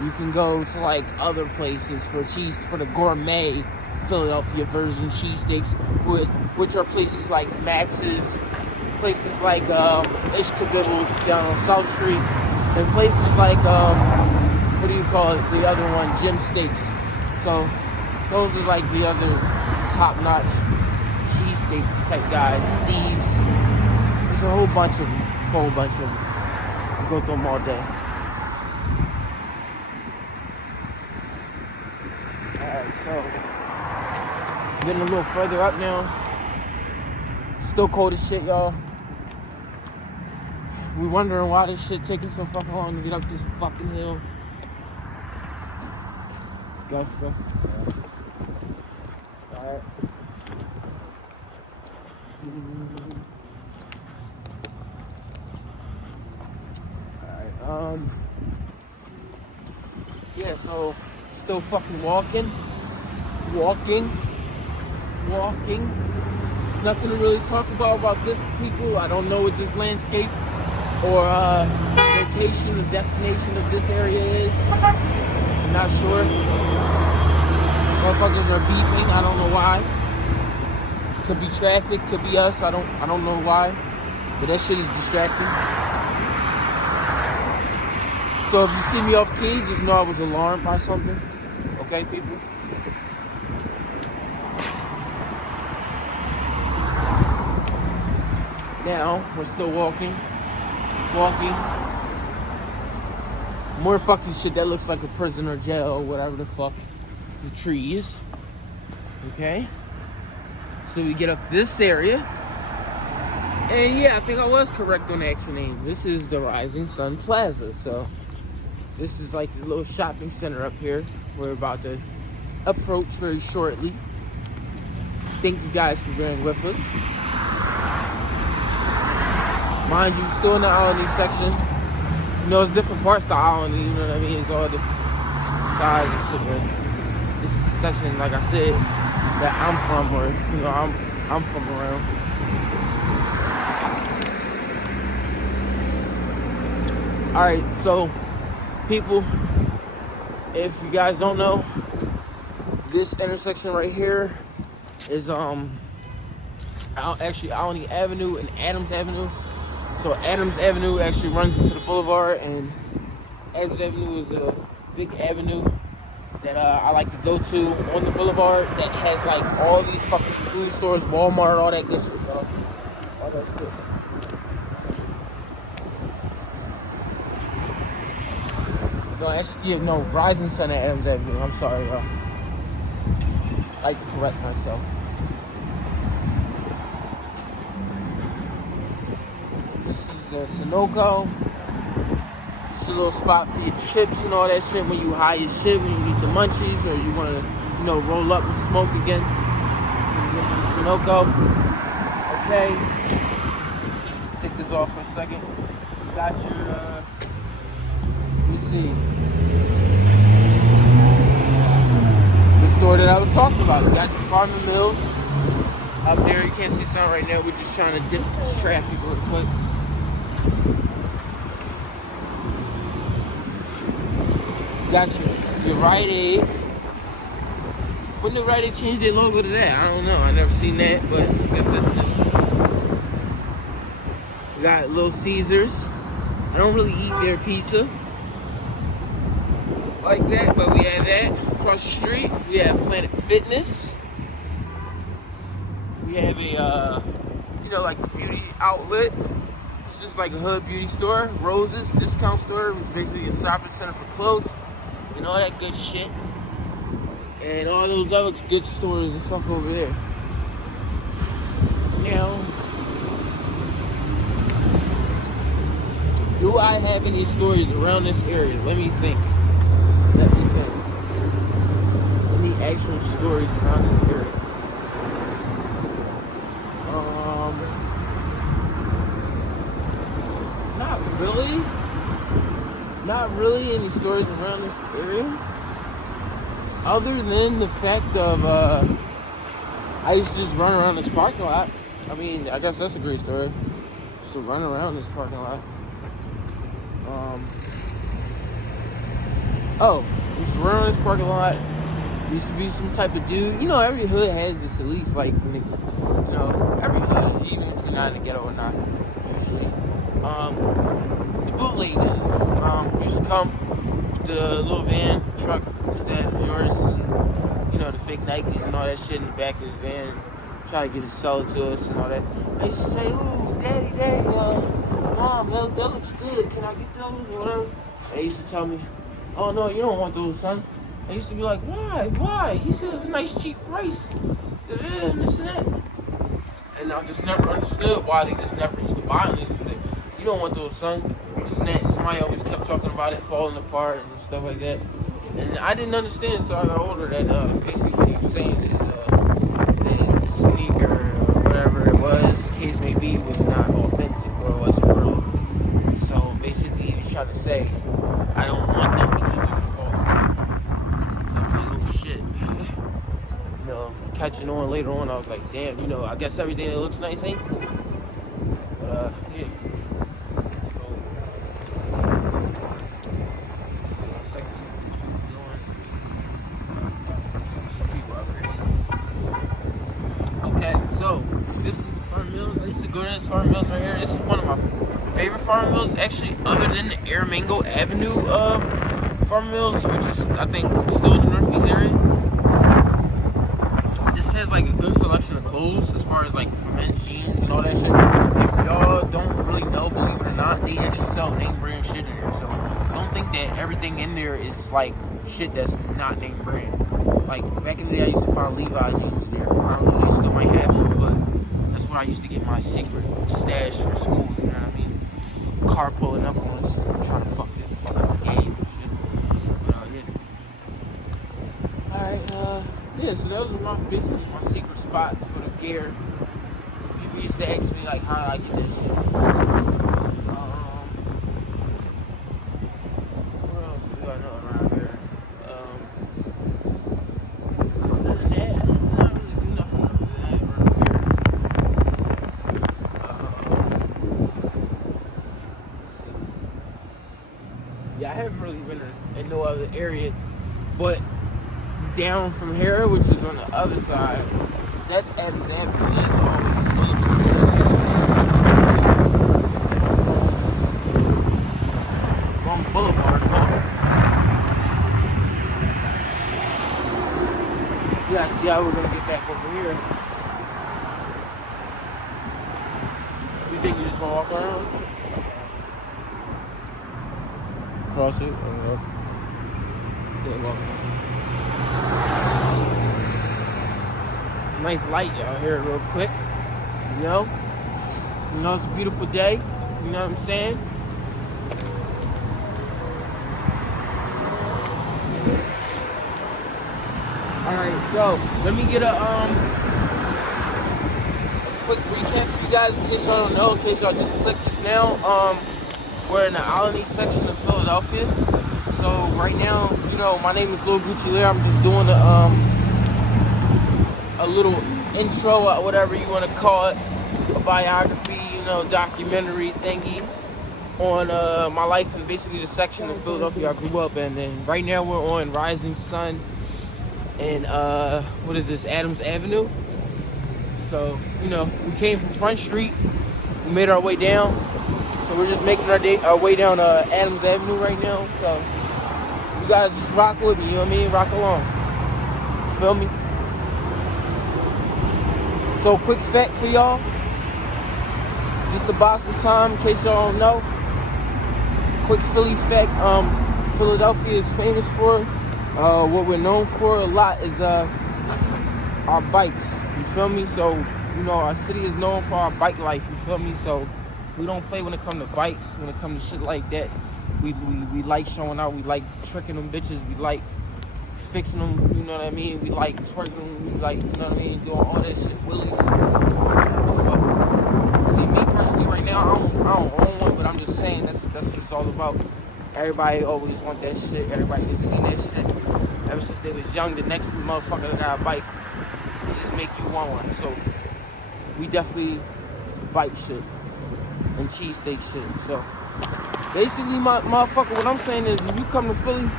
you can go to like other places for the gourmet Philadelphia version cheesesteaks, which are places like Max's, places like Ish Kabibbles down on South Street, and places like what do you call it? The other one, Jim Steaks. So those are like the other top-notch cheesesteak type guys. Steve's. There's a whole bunch of them. I'll go through them all day. Alright, so getting a little further up now. Still cold as shit, y'all. We wondering why this shit taking so fucking long to get up this fucking hill. Go. Alright. Yeah, so still fucking walking. There's nothing to really talk about this, people. I don't know what this landscape or location, the destination of this area is. I'm not sure. Motherfuckers are beeping. I don't know why. Could be traffic, could be us. I don't know why. But that shit is distracting. So if you see me off key, just know I was alarmed by something. Okay, people? Now, we're still walking. More fucking shit that looks like a prison or jail, whatever the fuck. The trees. Okay? So we get up this area. And yeah, I think I was correct on the actual name. This is the Rising Sun Plaza. So this is like the little shopping center up here. We're about to approach very shortly. Thank you guys for bearing with us. Mind you, still in the Alanine section. You know, it's different parts of the Alanine, you know what I mean? It's all different sides and shit, man. This is the section, like I said, that I'm from, or, you know, I'm from around. Alright, so, people, if you guys don't know, this intersection right here is, actually Alanine Avenue and Adams Avenue. So Adams Avenue actually runs into the boulevard, and Adams Avenue is a big avenue that I like to go to on the boulevard that has like all these fucking food stores, Walmart, all that good shit, dog. All that shit. No, actually, yeah, no, Rising Sun at Adams Avenue. I'm sorry, y'all. I like to correct myself. Sunoco. It's a little spot for your chips and all that shit when you high as shit, when you need the munchies, or you want to, you know, roll up and smoke again. Sunoco. Okay. Take this off for a second. Got your, let me see. The store that I was talking about. You got your Farmer Mills up there. You can't see something right now. We're just trying to dip this traffic real quick. Got your Rite Aid. When did Rite Aid change their logo to that? I don't know. I never seen that, but I guess that's it. We got Little Caesars. I don't really eat their pizza like that, but we have that. Across the street, we have Planet Fitness. We have a, you know, like a beauty outlet. It's just like a hood beauty store. Roses discount store, which is basically a shopping center for clothes and all that good shit. And all those other good stores and fuck over there. Now, do I have any stories around this area? Let me think. Let me think. Any actual stories around this area? Not really. Not really any stories around this area. Other than the fact of, I used to just run around this parking lot. I mean, I guess that's a great story. Just to run around this parking lot. Used to run around this parking lot. Used to be some type of dude. You know, every hood has this at least, like, you know, every hood, even if you're not in the ghetto or not, usually. The bootleg dude, used to come with the little van, truck, used to have Jordans and, you know, the fake Nikes and all that shit in the back of his van, try to get it sold to us and all that. I used to say, ooh, daddy, mom, that looks good, can I get those or whatever? They used to tell me, oh no, you don't want those, son. I used to be like, why? He said it was a nice cheap price, and this and that. And I just never understood why they just never used to buy them. They used to say, you don't want those, son, this and that. Somebody always kept talking about it falling apart and stuff like that. And I didn't understand, so I got older that basically what he was saying is that the sneaker or whatever it was, the case may be, was not authentic or it wasn't real. So basically he was trying to say, I don't want them because they're gonna fall apart. So I was like, oh shit. You know, catching on later on, I was like, damn, you know, I guess everything that looks nice ain't cool. But yeah. So this is the Farm Mills. I used to go to this Farm Mills right here. This is one of my favorite Farm Mills, actually, other than the Alanine Avenue Farm Mills, which is, I think, still in the Northeast area. This has like a good selection of clothes as far as like for men's jeans and all that shit. If y'all don't really know, believe it or not, they actually sell name brand shit in here. So don't think that everything in there is like shit that's not name brand. Like, back in the day, I used to find Levi jeans in there. I don't know, they still might have them, but that's where I used to get my secret stash for school, you know what I mean? Car pulling up on us, trying to fuck up the game and shit. But, Alright, yeah, so that was basically my secret spot for the gear. People used to ask me, like, how do I get this shit? What else do I know around here? Yeah, I haven't really been in no other area, but down from here, which is on the other side, that's Adams Avenue. That's all on Boulevard. You gotta see how we're gonna get back over here. You think you just wanna walk around? Cross it. Nice light out here real quick. You know it's a beautiful day. You know what I'm saying? Alright, so let me get a quick recap for you guys in case y'all don't know, in case y'all just clicked just now. We're in the Alanine section of Philadelphia. So right now, you know, my name is Lil Gucci Leer. I'm just doing a little intro, or whatever you want to call it, a biography, you know, documentary thingy on my life and basically the section of Philadelphia I grew up in. And right now we're on Rising Sun and what is this, Adams Avenue. So, you know, we came from Front Street, we made our way down. So we're just making our way down Adams Avenue right now. So you guys just rock with me, you know what I mean? Rock along. Feel me? So quick fact for y'all. Just the Boston time, in case y'all don't know. Quick Philly fact, Philadelphia is famous for, what we're known for a lot is our bikes. You feel me? So, you know, our city is known for our bike life, you feel me? So we don't play when it comes to bikes, when it comes to shit like that. We like showing out. We like tricking them bitches. We like fixing them. You know what I mean? We like twerking them. We like, you know what I mean? Doing all that shit. Willies. See, me personally right now, I don't own one, but I'm just saying that's what it's all about. Everybody always want that shit. Everybody been seeing that shit. Ever since they was young, the next motherfucker that got a bike, they just make you want one. So we definitely bike shit and cheesesteak shit. So basically, motherfucker, what I'm saying is, if you come to Philly,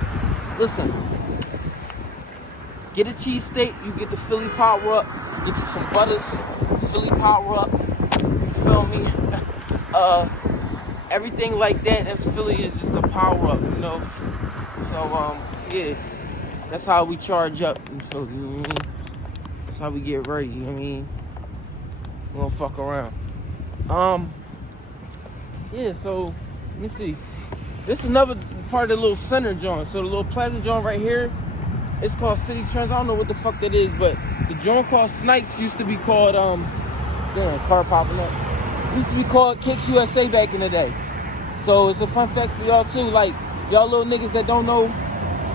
listen, get a cheesesteak, you get the Philly power up, get you some butters, Philly power up, you feel me? Everything like that, that's Philly is just a power up, you know? So, yeah, that's how we charge up in Philly, you know what I mean? That's how we get ready, you know what I mean? We don't fuck around. Yeah, so, let me see. This is another part of the little center joint. So the little plaza joint right here, it's called City Trends. I don't know what the fuck that is, but the joint called Snipes used to be called, damn, car popping up. Used to be called Kicks USA back in the day. So it's a fun fact for y'all too. Like, y'all little niggas that don't know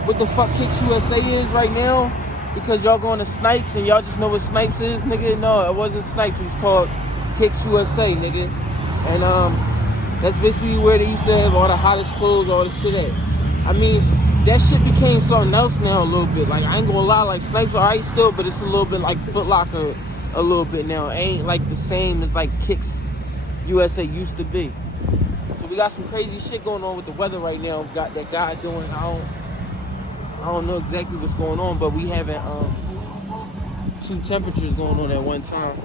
what the fuck Kicks USA is right now, because y'all going to Snipes and y'all just know what Snipes is, nigga. No, it wasn't Snipes. It was called Kicks USA, nigga. And that's basically where they used to have all the hottest clothes, all the shit at. I mean, that shit became something else now a little bit. Like, I ain't gonna lie, like, Snipes alright still, but it's a little bit like Foot Locker a little bit now. It ain't like the same as like Kicks USA used to be. So we got some crazy shit going on with the weather right now. Got that guy doing, I don't know exactly what's going on, but we having two temperatures going on at one time.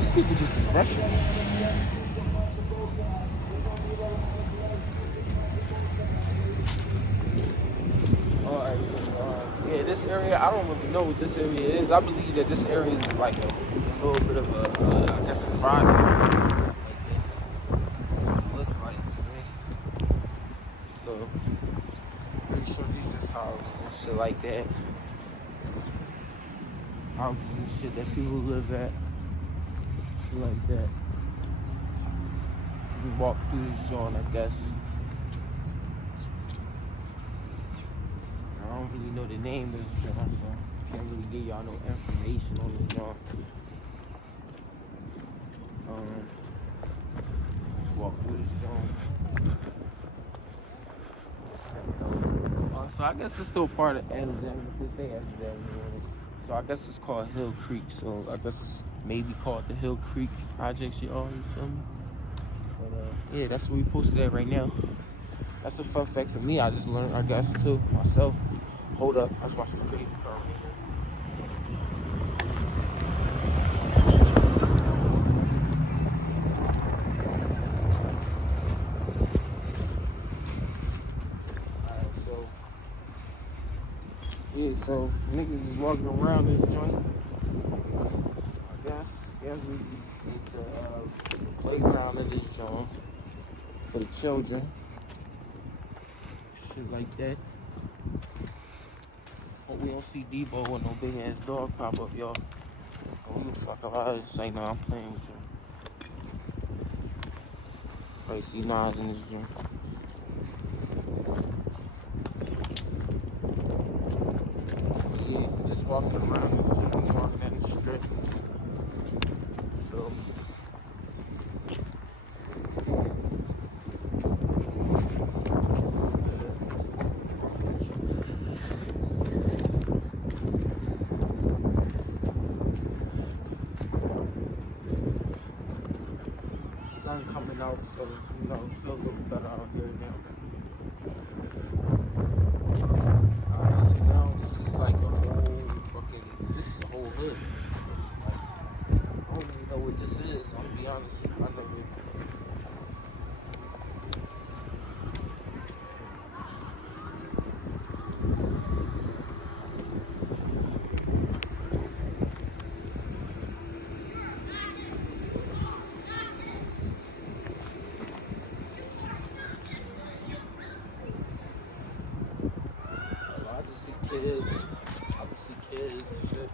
These people just be rushing. Alright, yeah, this area, I don't really know what this area is. I believe that this area is like a little bit of a, I guess, a project. That's what it looks like to me. So, pretty sure these is houses and shit like that. Houses and shit that people live at. Shit like that. You can walk through this joint, I guess. I don't really know the name of this joint, so I can't really give y'all no information on this joint. Walk through this joint. So I guess it's still part of Alexander, because they have Alexander. So I guess it's called Hill Creek. So I guess it's maybe called the Hill Creek Projects, y'all. You feel me? But yeah, that's what we posted at right now. That's a fun fact for me. I just learned, I guess, too, myself. Hold up, I was watching a crazy car right here. Alright, so yeah, so niggas is walking around this joint. I guess we need to put the playground in this joint for the children. Shit like that. Hope we don't see Debo with no big ass dog pop up, y'all. Don't give a fuck about it. Just like, no, I'm playing with you. Probably see Nas in this gym. Yeah, just walking around. Just walking down the street. So, sun coming out, so you know, feel a little better out here now. Alright, so now this is like a whole fucking, this is a whole hood. Like, I don't even know what this is, I'm gonna be honest. I never. Kids, obviously kids and shit.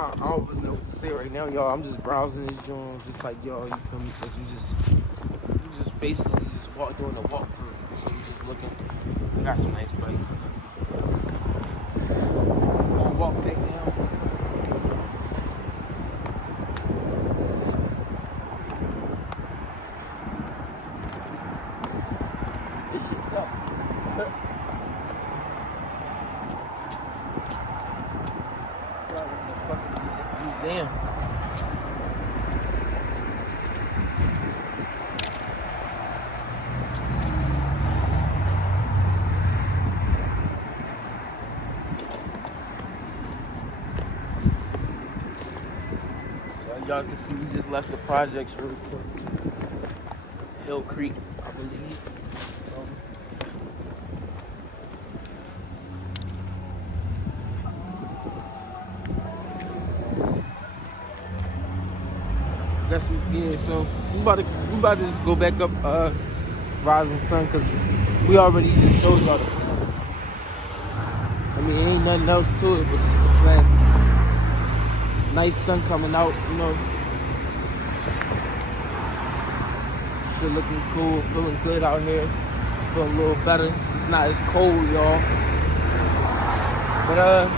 I don't really know what to say right now, y'all. I'm just browsing this joint, just like y'all. You feel me? Cause you just basically just doing a walkthrough. So you just looking. We got some nice bikes. Gonna walk back down. This shit's up. Museum. Y'all can see we just left the projects real quick. Hill Creek, I believe. Yeah, so we about to just go back up Rising Sun, because we already just showed y'all the I mean, ain't nothing else to it but it's a classic. Nice sun coming out, you know. Shit looking cool, feeling good out here. Feeling a little better. It's not as cold, y'all. But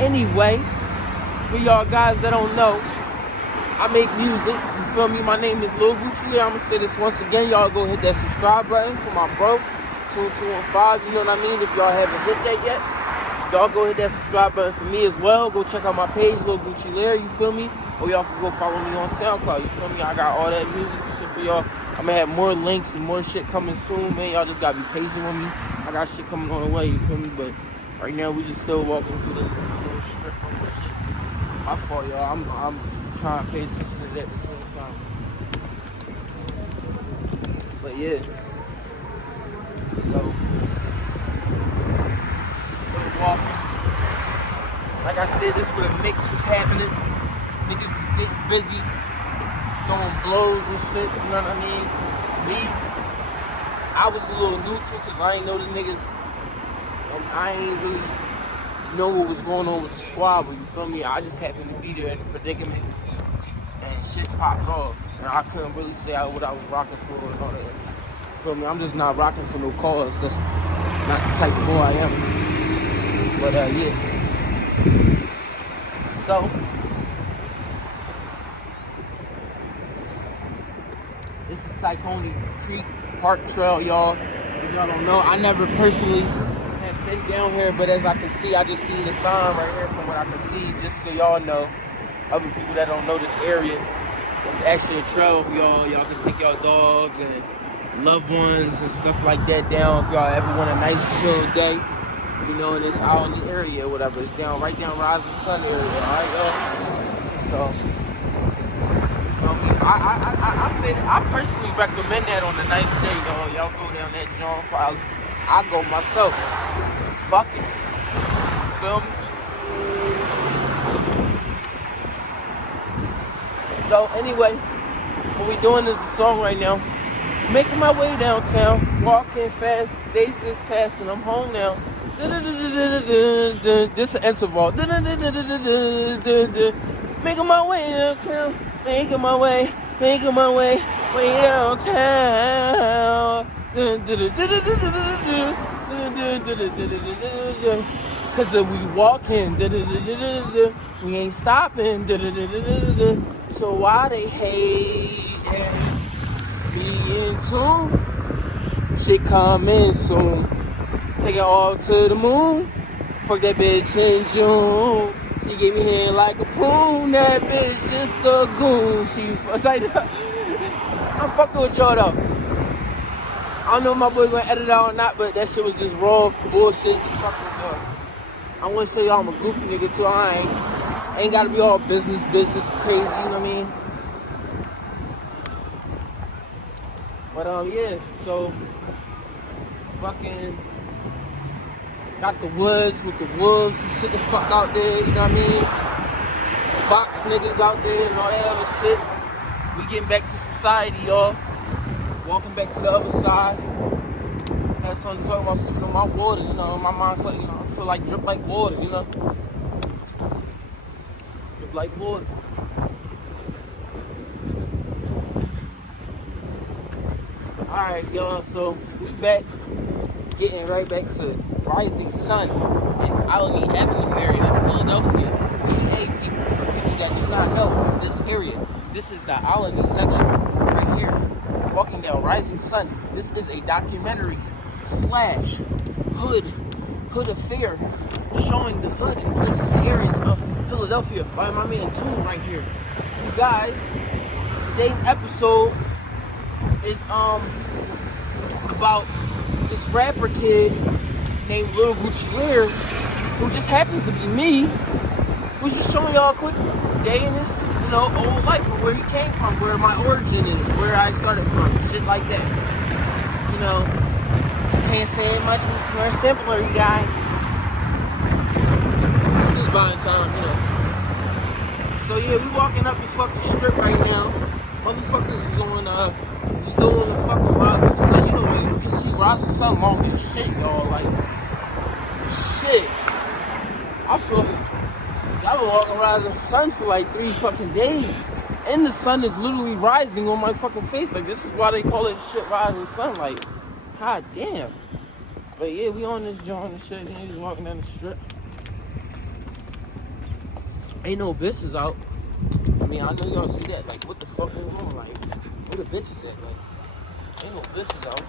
anyway, for y'all guys that don't know, I make music, you feel me? My name is Lil Gucci Leer. I'm gonna say this once again. Y'all go hit that subscribe button for my bro, 2215. You know what I mean? If y'all haven't hit that yet, y'all go hit that subscribe button for me as well. Go check out my page, Lil Gucci Leer, you feel me? Or y'all can go follow me on Soundcloud, you feel me? I got all that music and shit for y'all. I'm gonna have more links and more shit coming soon, man. Y'all just gotta be patient with me. I got shit coming on the way, you feel me? But right now, we just still walking through the little strip of the shit. My fault, y'all. I'm trying to pay attention to that at the same time. But yeah. So, still walking. Like I said, this is where the mix was happening. Niggas was getting busy, throwing blows and shit, you know what I mean? Me, I was a little neutral because I ain't know the niggas, and I ain't really know what was going on with the squad, but you feel me? I just happened to be there in the predicament, and shit popped off. And I couldn't really say what I was rocking for and all that. You feel me? I'm just not rocking for no cause. That's not the type of boy I am. But yeah. So, this is Tycoon Creek Park Trail, y'all. If y'all don't know, I never personally have been down here, but as I can see, I just seen the sign right here from what I can see, just so y'all know. Other people that don't know this area, it's actually a trail, y'all. Y'all can take y'all dogs and loved ones and stuff like that down if y'all ever want a nice chill day. You know, and it's out in the area or whatever. It's right down Rising Sun area, alright, y'all? So, I say that I personally recommend that on the night stay, y'all. Y'all go down that joint. I go myself. Fuck it. Feel me? So anyway, what we doing is the song right now. Making my way downtown, walking fast, days is passing, I'm home now. This is an interval. Making my way downtown, making my way downtown. Cause we walking, we ain't stopping. So why they hate me in tune? Shit coming soon. Take it all to the moon. Fuck that bitch in June. She gave me head like a poon. That bitch just a goon. She was like, I'm fucking with y'all though. I don't know if my boy gonna edit it out or not, but that shit was just raw bullshit. Just fucking with y'all. I wanna say y'all I'm a goofy nigga too. I ain't gotta be all business crazy, you know what I mean? But yeah, so fucking got the woods with the wolves and shit the fuck out there, you know what I mean? Fox niggas out there and all that other shit. We getting back to society, y'all. Walking back to the other side. Had something to talk about sipping on my water, you know, my mind, you know, I feel like drip like water, you know. like water. Alright, y'all, so we back, getting right back to Rising Sun in Alanine Avenue area of Philadelphia. PA people, for people that do not know this area, this is the Alanine section right here. Walking down Rising Sun. This is a documentary slash hood affair showing the hood and places and areas of Philadelphia by my man Tycoon right here. You guys, today's episode is about this rapper kid named Lil Gucci Leer, who just happens to be me, who's just showing y'all a quick day in his, old life, or where he came from, where my origin is, where I started from, shit like that. Can't say it much more simpler, you guys. Just buying time, So yeah, we walking up the fucking strip right now. Motherfuckers is on, still on the fucking Rising Sun. You can see Rising Sun long as shit, y'all. Like, shit. I feel I've been walking Rising Sun for like 3 fucking days. And the sun is literally rising on my fucking face. Like, this is why they call it shit Rising Sun. Like, god damn. But yeah, we on this joint and shit. And just walking down the strip. Ain't no bitches out. I mean, I know y'all see that. Like, what the fuck going on? Like, where the bitches at? Like, ain't no bitches out.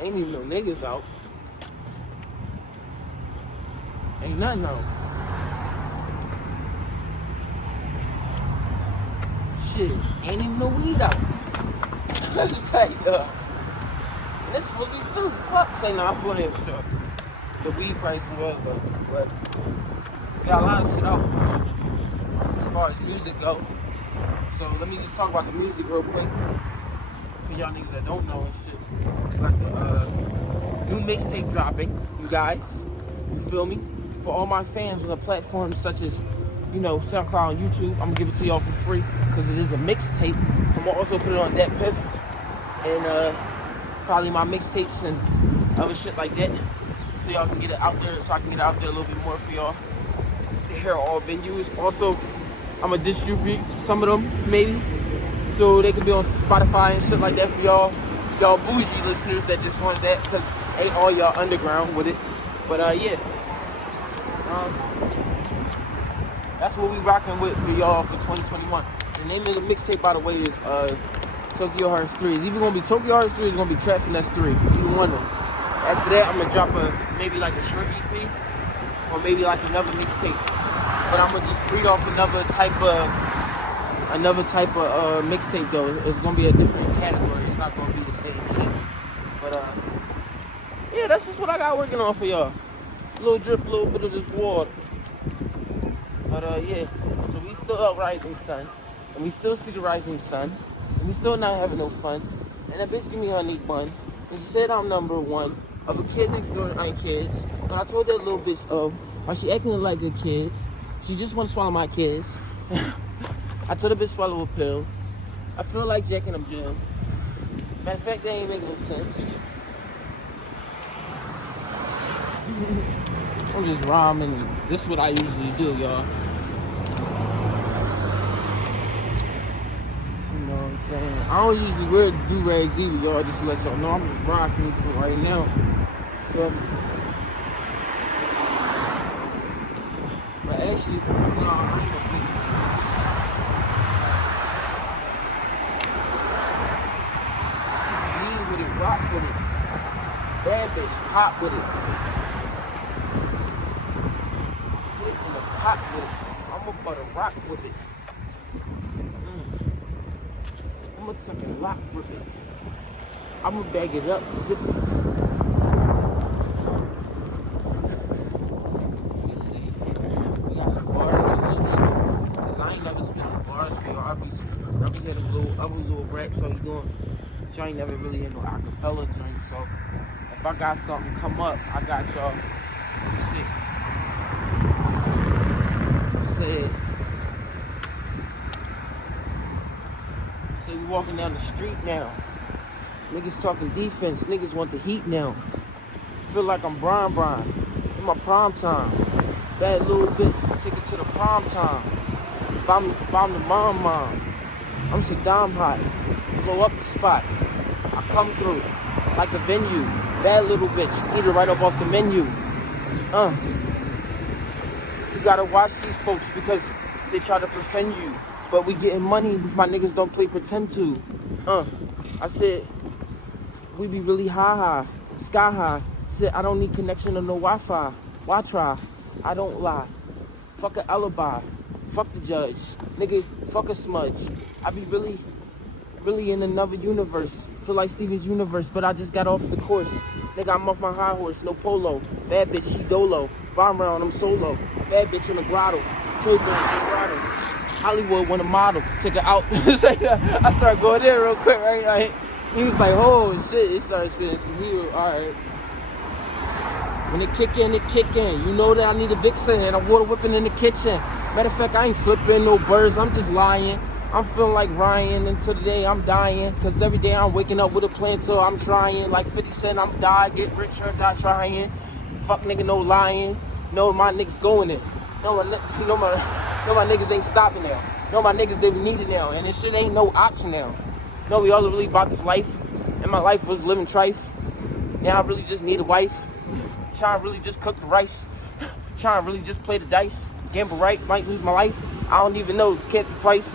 Ain't even no niggas out. Ain't nothing out. Shit, ain't even no weed out. It's like, and this supposed to be food. Fuck, say no, I'm playing for sure. The weed price was, but we got a lot of shit out as far as music go. So let me just talk about the music real quick. For y'all niggas that don't know and shit. Like new mixtape dropping, you guys. You feel me? For all my fans on the platforms such as, SoundCloud and YouTube, I'm gonna give it to y'all for free because it is a mixtape. I'm gonna also put it on that Piff and probably my mixtapes and other shit like that. So y'all can get it out there, so I can get it out there a little bit more for y'all. To hear all venues. Also, I'm gonna distribute some of them, maybe, so they can be on Spotify and shit like that for y'all bougie listeners that just want that, because ain't all y'all underground with it. But yeah, that's what we rocking with for y'all for 2021. The name of the mixtape, by the way, is Tokyo Hearts 3. It's either gonna be Tokyo Hearts 3 or it's gonna be Trap Finesse 3. Either one of them. After that, I'm gonna drop maybe like a short EP or maybe like another mixtape. But I'm gonna just breed off another type of mixtape though. It's gonna be a different category. It's not gonna be the same shit. But yeah, that's just what I got working on for y'all. A little drip, a little bit of this water. But yeah, so we still up Rising Sun, and we still see the rising sun, and we still not having no fun. And that bitch give me her neat bun, and she said I'm number one of a kid next door that ain't kids. But I told that little bitch, why she acting like a kid? She just want to swallow my kids. I told the bitch swallow a pill. I feel like jacking them Jim. Matter of fact, that ain't make no sense. I'm just rhyming. This is what I usually do, y'all. You know what I'm saying? I don't usually wear do-rags either, y'all. Just to let y'all know I'm just rocking for right now. So, but actually, no, I ain't gonna take it. Lean with it, rock with it. Bad bitch, pop with it. Hot with it. I'm about to rock with it. I'm gonna take a rock with it. I'm gonna bag it up. Zip it. Let's see. We got some bars in the street. Cause I ain't never spit no bars for y'all. I'll be hitting other little raps so you doing. Y'all ain't never really hit no acapella joint. So if I got something come up, I got y'all. Let's see. Said, so we walking down the street now. Niggas talking defense. Niggas want the heat now. Feel like I'm Brian in my prime time. Bad little bitch, take it to the park. prime time. Bomb the mom. I'm Saddam hot. Blow up the spot. I come through like a venue. Bad little bitch. Eat it right up off the menu. You gotta watch these folks because they try to defend you. But we getting money. My niggas don't play pretend to. I said, we be really high, sky high. Said, I don't need connection to no Wi-Fi. Why try? I don't lie. Fuck a alibi. Fuck the judge. Nigga, fuck a smudge. I be really in another universe. Feel like Steven's universe, but I just got off the course. Nigga, I'm off my high horse, no polo. Bad bitch, she dolo. Bomb round, I'm solo. Bad bitch in the grotto. Tilburg in the grotto. Hollywood want a model. Take her out. I started going there real quick, right? He was like, oh shit, it started spinning some heel. Alright. When it kick in, it kick in. You know that I need a vixen and I'm water whipping in the kitchen. Matter of fact, I ain't flipping no birds, I'm just lying. I'm feeling like Ryan until the day I'm dying. Cause every day I'm waking up with a plan till I'm trying. Like 50 Cent, I'm die, get richer, die trying. Fuck nigga, no lying. No, my niggas going in. No, my niggas ain't stopping now. No, my niggas, they need it now. And this shit ain't no option now. No, we all really about this life. And my life was living trife. Now I really just need a wife. Trying to really just cook the rice. Trying to really just play the dice. Gamble right, might lose my life. I don't even know, can't be twice.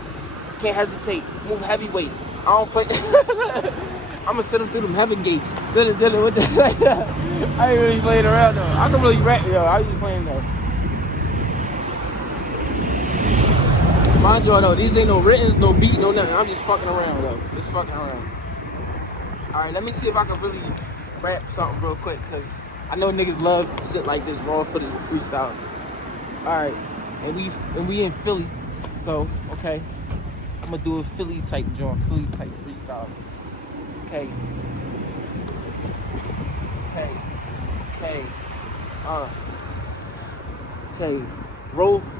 Can't hesitate, move heavyweight. I don't play. I'ma send them through them heaven gates. With the I ain't really playing around though. I can really rap, yo. I was just playing though. Mind you though, these ain't no writtens, no beat, no nothing. I'm just fucking around though. Just fucking around. Alright, let me see if I can really rap something real quick, cause I know niggas love shit like this, raw footage and freestyle. Alright, and we in Philly, so okay. I'm gonna do a Philly type joint, Philly type freestyle. Okay. Okay.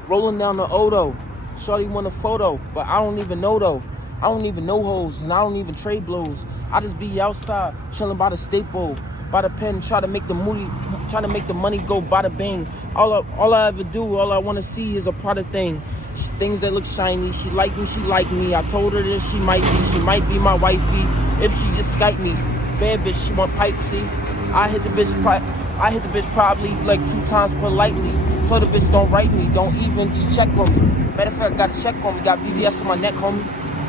Rolling down the Odo. Shorty want a photo, but I don't even know though. I don't even know hoes, and I don't even trade blows. I just be outside, chilling by the staple, by the pen, trying to make the money go by the bang. All I ever do, all I wanna see is a product thing. Things that look shiny, she like me. I told her that she might be my wifey if she just Skype me. Bad bitch, she want pipe, see? I hit the bitch probably like 2 times politely. Told the bitch don't write me, don't even just check on me. Matter of fact, got a check on me, got BBS on my neck, homie.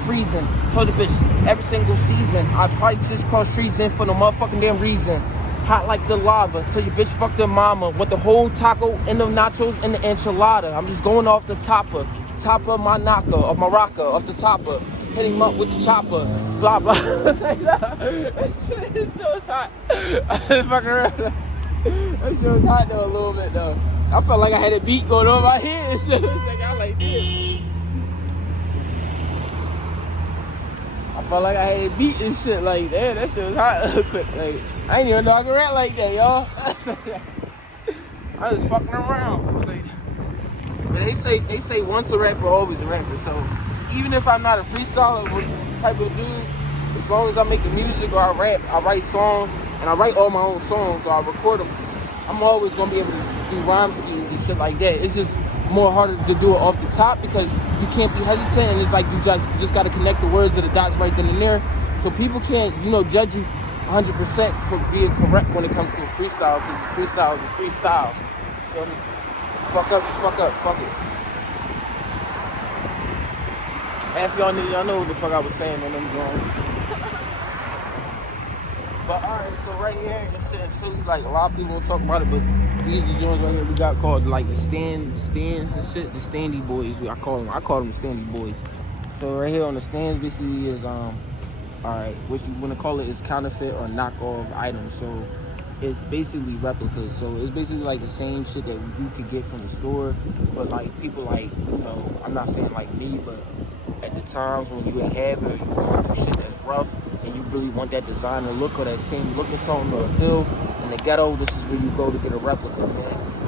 Freezing. Told the bitch every single season. I probably just cross trees in for no motherfucking damn reason. Hot like the lava, till your bitch fuck their mama. With the whole taco and the nachos and the enchilada. I'm just going off the top of my knocker, of my rocker, off the topper. Hit him up with the chopper, blah blah. That shit was hot. I was fucking around. That shit was hot though, a little bit though. I felt like I had a beat going over my head and shit. I was like this. I felt like I had a beat and shit, like, damn, that shit was hot. Like, I ain't even know I could rap like that, y'all. I was fucking around. But they say once a rapper, always a rapper. So even if I'm not a freestyler type of dude, as long as I'm making music or I rap, I write songs, and I write all my own songs, so I record them, I'm always gonna be able to do rhyme schemes and shit like that. It's just more harder to do it off the top because you can't be hesitant, and it's like you just got to connect the words of the dots right then and there. So people can't, judge you 100% for being correct when it comes to a freestyle, because freestyle is a freestyle. Feel me? Fuck up, fuck it. Half y'all know what the fuck I was saying when I'm going. But alright, so right here, just saying Philly, like a lot of people don't talk about it, but these are the joints right here we got called like the stands and shit, the standy boys. I call them the standy boys. So right here on the stands basically is alright, what you wanna call it is counterfeit or knockoff items. So it's basically replicas. So it's basically like the same shit that you could get from the store, but like people like, I'm not saying like me, but at the times when you have it, you going through shit that's rough, and you really want that designer look or that same look or something or a hill in the ghetto, this is where you go to get a replica, man.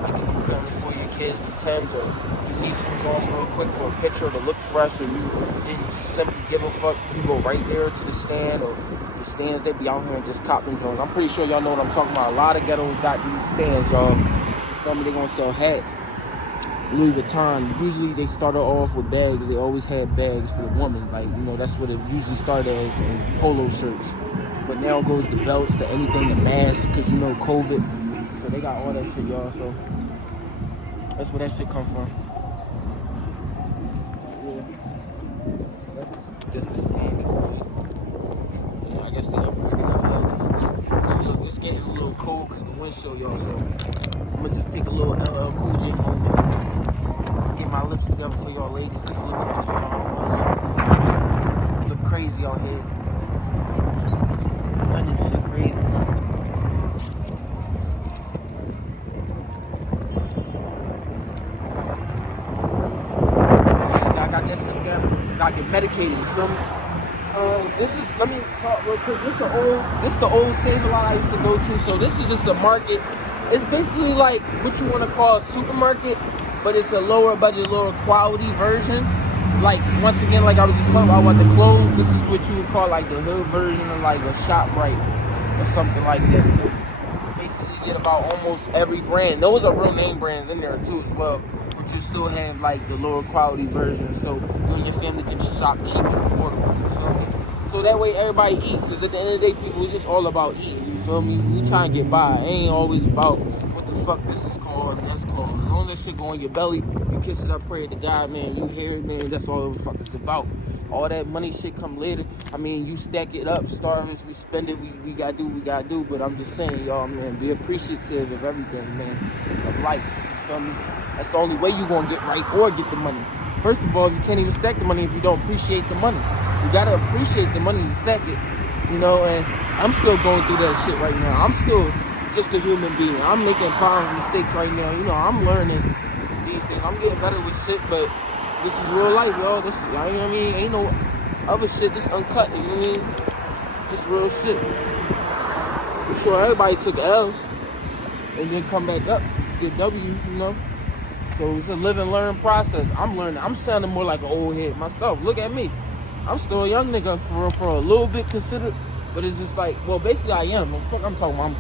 Like if you're coming for your kids in terms of you need them joints real quick for a picture to look fresh, or you didn't just simply give a fuck, you go right there to the stand, or the stands, they be out here and just cop them joints. I'm pretty sure y'all know what I'm talking about. A lot of ghettos got these stands, y'all. You feel me? They gonna sell hats. Louis Vuitton. Usually they started off with bags. They always had bags for the woman. Like, you know, that's what it usually started as, in polo shirts. But now it goes to belts, to anything, to masks, because, you know, COVID. So they got all that shit, y'all. So that's where that shit come from. Yeah. That's just the standing. Yeah, I guess they upgraded it. So look, it's getting a little cold because the wind chill, y'all. So I'm gonna just take a little LL Cool J moment. Get my lips together for y'all ladies. Let's look at this, y'all. Look crazy out here. That is shit crazy. I got that shit together. Gotta get medicated, you feel me? This is, let me talk real quick. This the old Save-A-Lot I used to go to. So this is just a market. It's basically like what you want to call a supermarket, but it's a lower budget, lower quality version. Like, once again, like I was just talking about the clothes, this is what you would call like the hood version of like a ShopRite or something like that. So you basically get about almost every brand. Those are real name brands in there too as well. But you still have like the lower quality version, so you and your family can shop cheap and affordable, you feel me? So that way everybody eat, because at the end of the day, people, it's just all about eating, you feel me? We try and get by. It ain't always about what the fuck this is called and that's called. As long as that shit go in your belly, you kiss it up, pray to God, man, you hear it, man, that's all the fuck it's about. All that money shit come later. I mean, you stack it up, starvings, we spend it, we gotta do what we gotta do, but I'm just saying, y'all, man, be appreciative of everything, man, of life, you feel me? That's the only way you gonna get right or get the money. First of all, you can't even stack the money if you don't appreciate the money. You gotta appreciate the money and stack it, you know, and I'm still going through that shit right now. I'm still just a human being. I'm making problems, mistakes right now. You know, I'm learning these things. I'm getting better with shit, but this is real life, y'all. This, you know what I mean? Ain't no other shit. This uncut, you know what I mean? This real shit. For sure, everybody took L's and then come back up, get W, you know? So it's a live and learn process. I'm learning. I'm sounding more like an old head myself. Look at me. I'm still a young nigga for a little bit considered, but it's just like, well, basically I am. Fuck, I'm talking about, I'm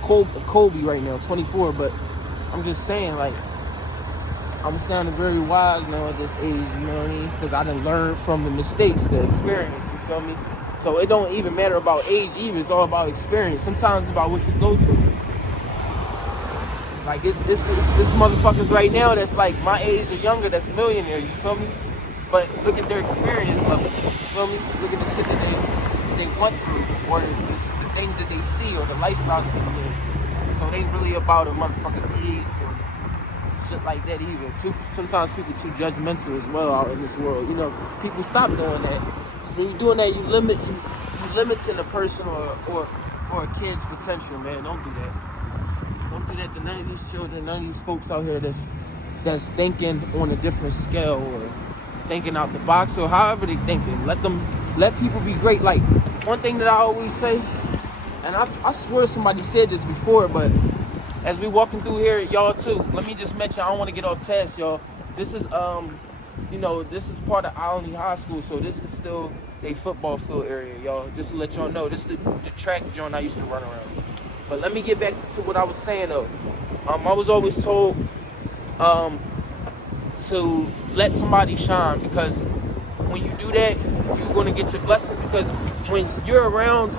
Kobe right now, 24, but I'm just saying, like, I'm sounding very wise now at this age, you know what I mean? Because I done learned from the mistakes, the experience, you feel me? So it don't even matter about age either, it's all about experience. Sometimes it's about what you go through. Like, it's motherfuckers right now that's like my age or younger that's millionaire, you feel me? But look at their experience level, you feel me? Look at the shit that they went through, or the things that they see, or the lifestyle that they live. So it ain't really about a motherfucker's age or shit like that either. Sometimes people too judgmental as well out in this world. You know, people stop doing that. Because when you're doing that, you limiting a person or a kid's potential, man. Don't do that. Don't do that to none of these children, none of these folks out here that's thinking on a different scale or thinking out the box or however they thinking. Let people be great. Like, one thing that I always say, and I swear somebody said this before, but as we walking through here, y'all too, let me just mention, I don't want to get off task, y'all. This is, you know, this is part of Alanine High School, so this is still a football field area, y'all. Just to let y'all know, this is the track joint I used to run around. But let me get back to what I was saying though. I was always told to let somebody shine, because when you do that, you're gonna get your blessing. Because when you're around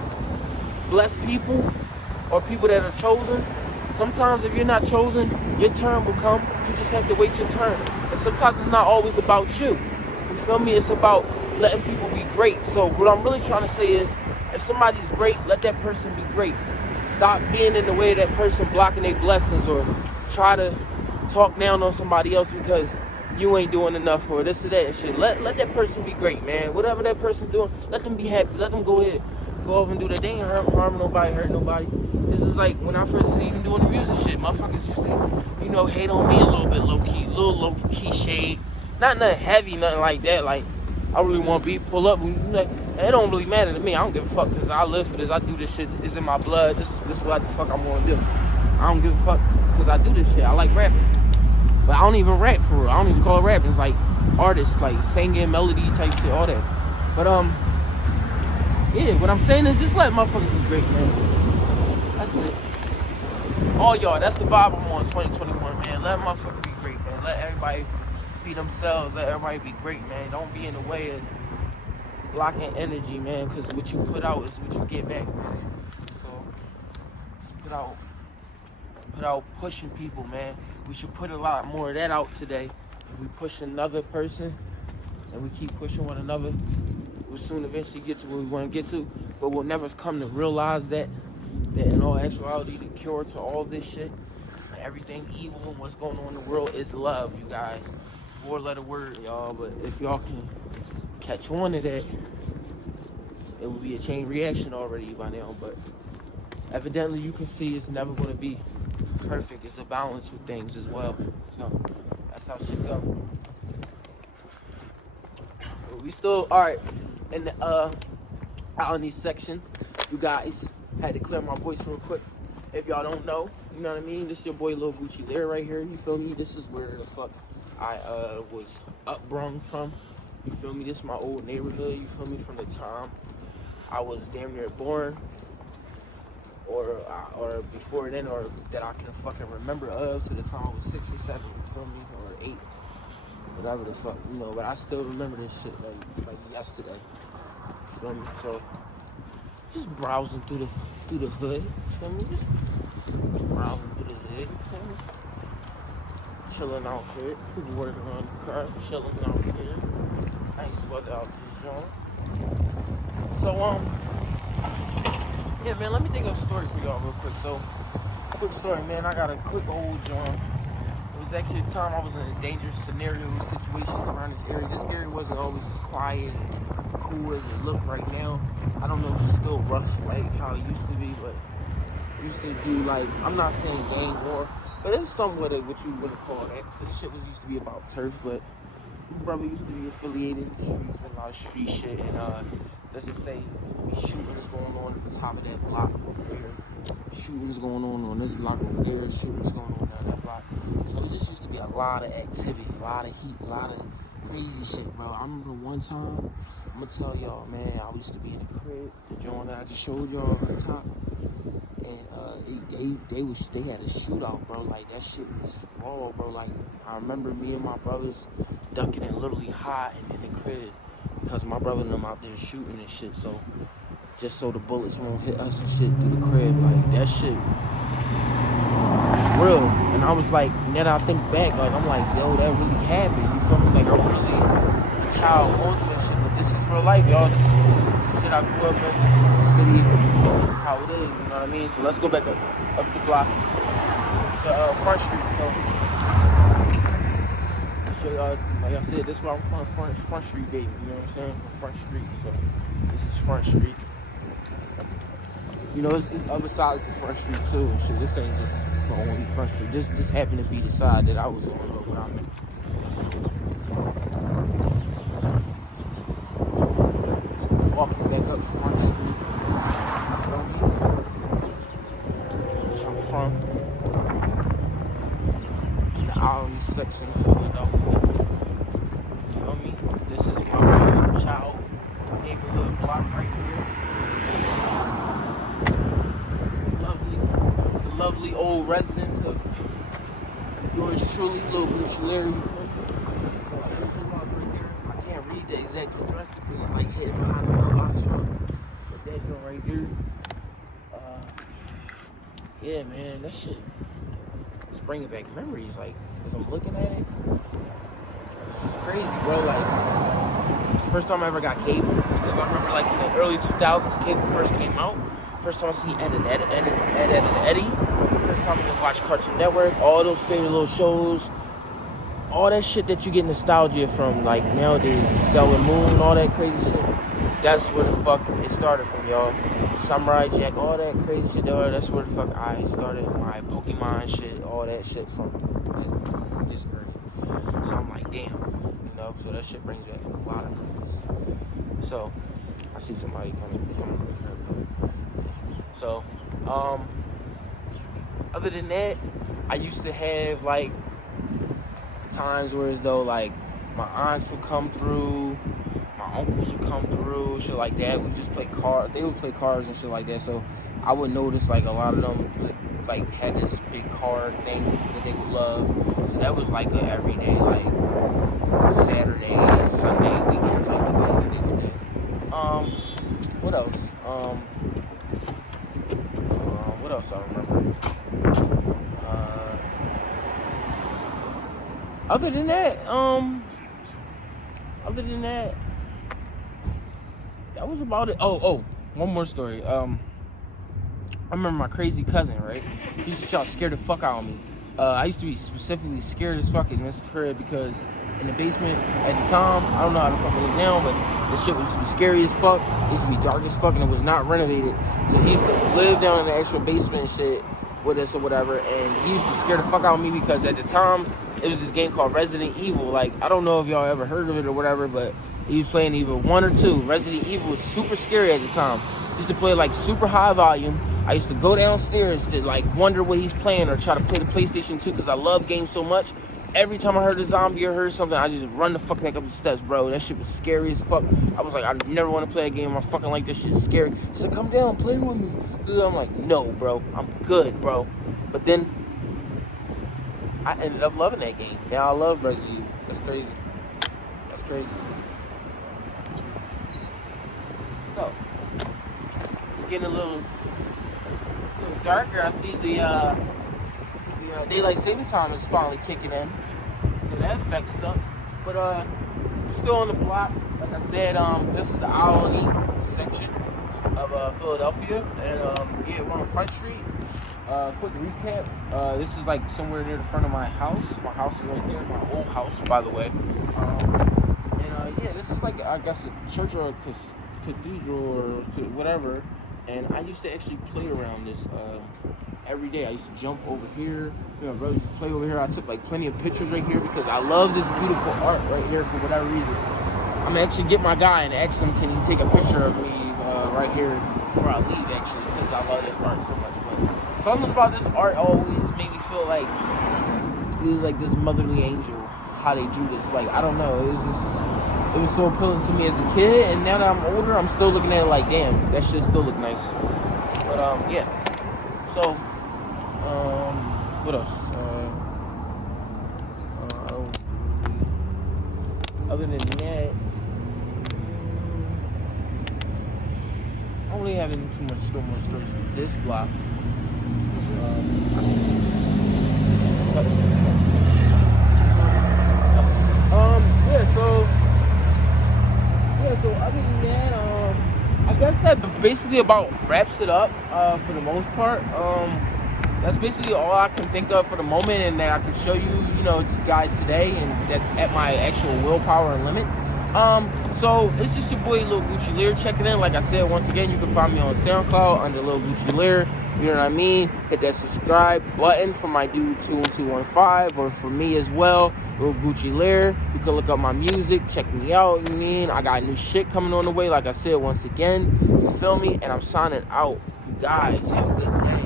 blessed people or people that are chosen, sometimes if you're not chosen, your turn will come. You just have to wait your turn. And sometimes it's not always about you. You feel me? It's about letting people be great. So what I'm really trying to say is, if somebody's great, let that person be great. Stop being in the way of that person blocking their blessings, or try to talk down on somebody else because you ain't doing enough for this or that and shit. Let that person be great, man. Whatever that person doing, let them be happy. Let them go ahead. Go off and do that. They ain't harm nobody, hurt nobody. This is like when I first was even doing the music shit. Motherfuckers used to, you know, hate on me a little bit little low-key shade. Not nothing heavy, nothing like that. Like, I really want to pull up. Like, it don't really matter to me. I don't give a fuck because I live for this. I do this shit. It's in my blood. This is what the fuck I'm going to do. I don't give a fuck because I do this shit. I like rapping. But I don't even rap for real. I don't even call it rapping. It's like artists, like singing, melody type shit, all that. But, yeah, what I'm saying is just let motherfuckers be great, man. That's it. All y'all, that's the vibe I'm on 2021, man. Let motherfuckers be great, man. Let everybody be themselves. Let everybody be great, man. Don't be in the way of blocking energy, man, because what you put out is what you get back, man. So just put out pushing people, man. We should put a lot more of that out today. If we push another person and we keep pushing one another, we'll soon eventually get to where we want to get to, but we'll never come to realize that in all actuality, the cure to all this shit, everything evil and what's going on in the world is love, you guys. 4-letter word, y'all, but if y'all can catch on to that, it will be a chain reaction already by now, but evidently you can see it's never going to be perfect. It's a balance with things as well. So that's how shit go. But we still, alright, in the Alanine section, you guys, had to clear my voice real quick. If y'all don't know, you know what I mean? This is your boy Lil Gucci Leer right here, you feel me? This is where the fuck I was upbrung from. You feel me? This is my old neighborhood, you feel me? From the time I was damn near born, or before then, or that I can fucking remember of, to the time I was 6 or 7, you feel me? Or 8, whatever the fuck, you know. But I still remember this shit like yesterday, you feel me? So just browsing through the hood, you feel me? Just browsing through the hood, you feel me? Chilling out here, people working on the car, chilling out here. Nice weather out this joint. So yeah, man, let me think of a story for y'all real quick. So, quick story, man. I got a quick old joint. It was actually a time I was in a dangerous scenario situation around this area. This area wasn't always as quiet and cool as it looked right now. I don't know if it's still rough like how it used to be, but it used to do like, I'm not saying gang war, but it's somewhat of what you would have called that. This shit used to be about turf, but brother used to be affiliated in the streets with a lot of street shit, and let's just say there's shootings going on at the top of that block over there. Shootings going on this block over there. Shootings going on down that block. So this used to be a lot of activity, a lot of heat, a lot of crazy shit, bro. I remember one time, I'm gonna tell y'all, man, I used to be in the crib, the joint that I just showed y'all at the top, and they had a shootout, bro. Like that shit was raw, bro. Like I remember me and my brothers ducking and literally hiding in the crib because my brother and them out there shooting and shit. So just so the bullets won't hit us and shit through the crib, like that shit was real. And I was like, now that I think back, like I'm like, yo, that really happened. You feel me? Like I'm really a child going through that shit, but this is real life, y'all. This is shit I grew up in. This is the city, how it is. You know what I mean? So let's go back up the block to Front Street. So like I said, this is where I'm from, Front Street, baby. You know what I'm saying? Front Street. So this is Front Street. You know, it's other sides to Front Street too and shit. This ain't just the only Front Street. This just happened to be the side that I was on when I walking back up Front Street. You feel me? Which I'm from. The Alanine section of Philadelphia. You feel me? This is my child neighborhood block right here. Lovely old residence of yours truly, Lil Gucci Leer. I can't read the exact address because it's like hidden behind the box, y'all. But that joint right here. Yeah, man, that shit is bringing back memories. Like, as I'm looking at it, it's just crazy, bro. Like, it's the first time I ever got cable because I remember, like, in the early 2000s, cable first came out. First time I see Ed and Eddie. First time I watch Cartoon Network. All those favorite little shows. All that shit that you get nostalgia from. Like nowadays, Sailor Moon, all that crazy shit. That's where the fuck it started from, y'all. Samurai Jack, all that crazy shit. That's where the fuck I started my Pokemon shit. All that shit from like, this area. So I'm like, damn. You know, so that shit brings back a lot of memories. So, I see somebody coming. So, other than that, I used to have like times where as though like my aunts would come through, my uncles would come through, shit like that. We'd just play cards. They would play cards and shit like that. So I would notice like a lot of them like had this big card thing that they would love. So that was like a everyday, like Saturday, Sunday, weekend type of thing that they would do. What else? What else I remember? Other than that, that was about it. Oh, one more story. I remember my crazy cousin, right? He used to shout scared the fuck out of me. I used to be specifically scared as fuck in this crib because in the basement at the time, I don't know how the fuck it look now, but the shit was scary as fuck. It used to be dark as fuck and it was not renovated. So he used to live down in the actual basement and shit with us or whatever, and he used to scare the fuck out of me because at the time, it was this game called Resident Evil. Like, I don't know if y'all ever heard of it or whatever, but he was playing either 1 or 2. Resident Evil was super scary at the time. He used to play like super high volume. I used to go downstairs to like wonder what he's playing or try to play the PlayStation 2 because I love games so much. Every time I heard a zombie or heard something, I just run the fuck back up the steps, bro. That shit was scary as fuck. I was like, I never want to play a game. I fucking like this shit scary. He said, come down, play with me. I'm like, no, bro. I'm good, bro. But then I ended up loving that game. Now I love Resident Evil. That's crazy. That's crazy. So, it's getting a little darker. I see the daylight saving time is finally kicking in. So that effect sucks. But still on the block. Like I said, this is the Alanine section of Philadelphia. And yeah, we're on Front Street. Quick recap. This is like somewhere near the front of my house. My house is right there. My old house, by the way. Yeah, this is like, I guess, a church or a cathedral or whatever. And I used to actually play around this every day. I used to jump over here. My brother used to play over here. I took like plenty of pictures right here because I love this beautiful art right here for whatever reason. I'm gonna actually get my guy and ask him, can he take a picture of me right here before I leave, actually, because I love this art so much. But something about this art always made me feel like it was like this motherly angel, how they drew this. Like, I don't know, it was so appealing to me as a kid, and now that I'm older, I'm still looking at it like, damn, that shit still look nice. But yeah. So, what else? Other than that, I don't really have any too much more stories for this block. So other than that, I guess that basically about wraps it up for the most part. That's basically all I can think of for the moment, and that I can show you, to guys today, and that's at my actual willpower and limit. So it's just your boy Lil Gucci Leer checking in. Like I said, once again, you can find me on Soundcloud under Lil Gucci Leer. You know what I mean? Hit that subscribe button for my dude 21215, or for me as well, Lil Gucci Leer. You can look up my music, check me out. You know what I mean? I got new shit coming on the way. Like I said, once again, you feel me? And I'm signing out. You guys have a good day.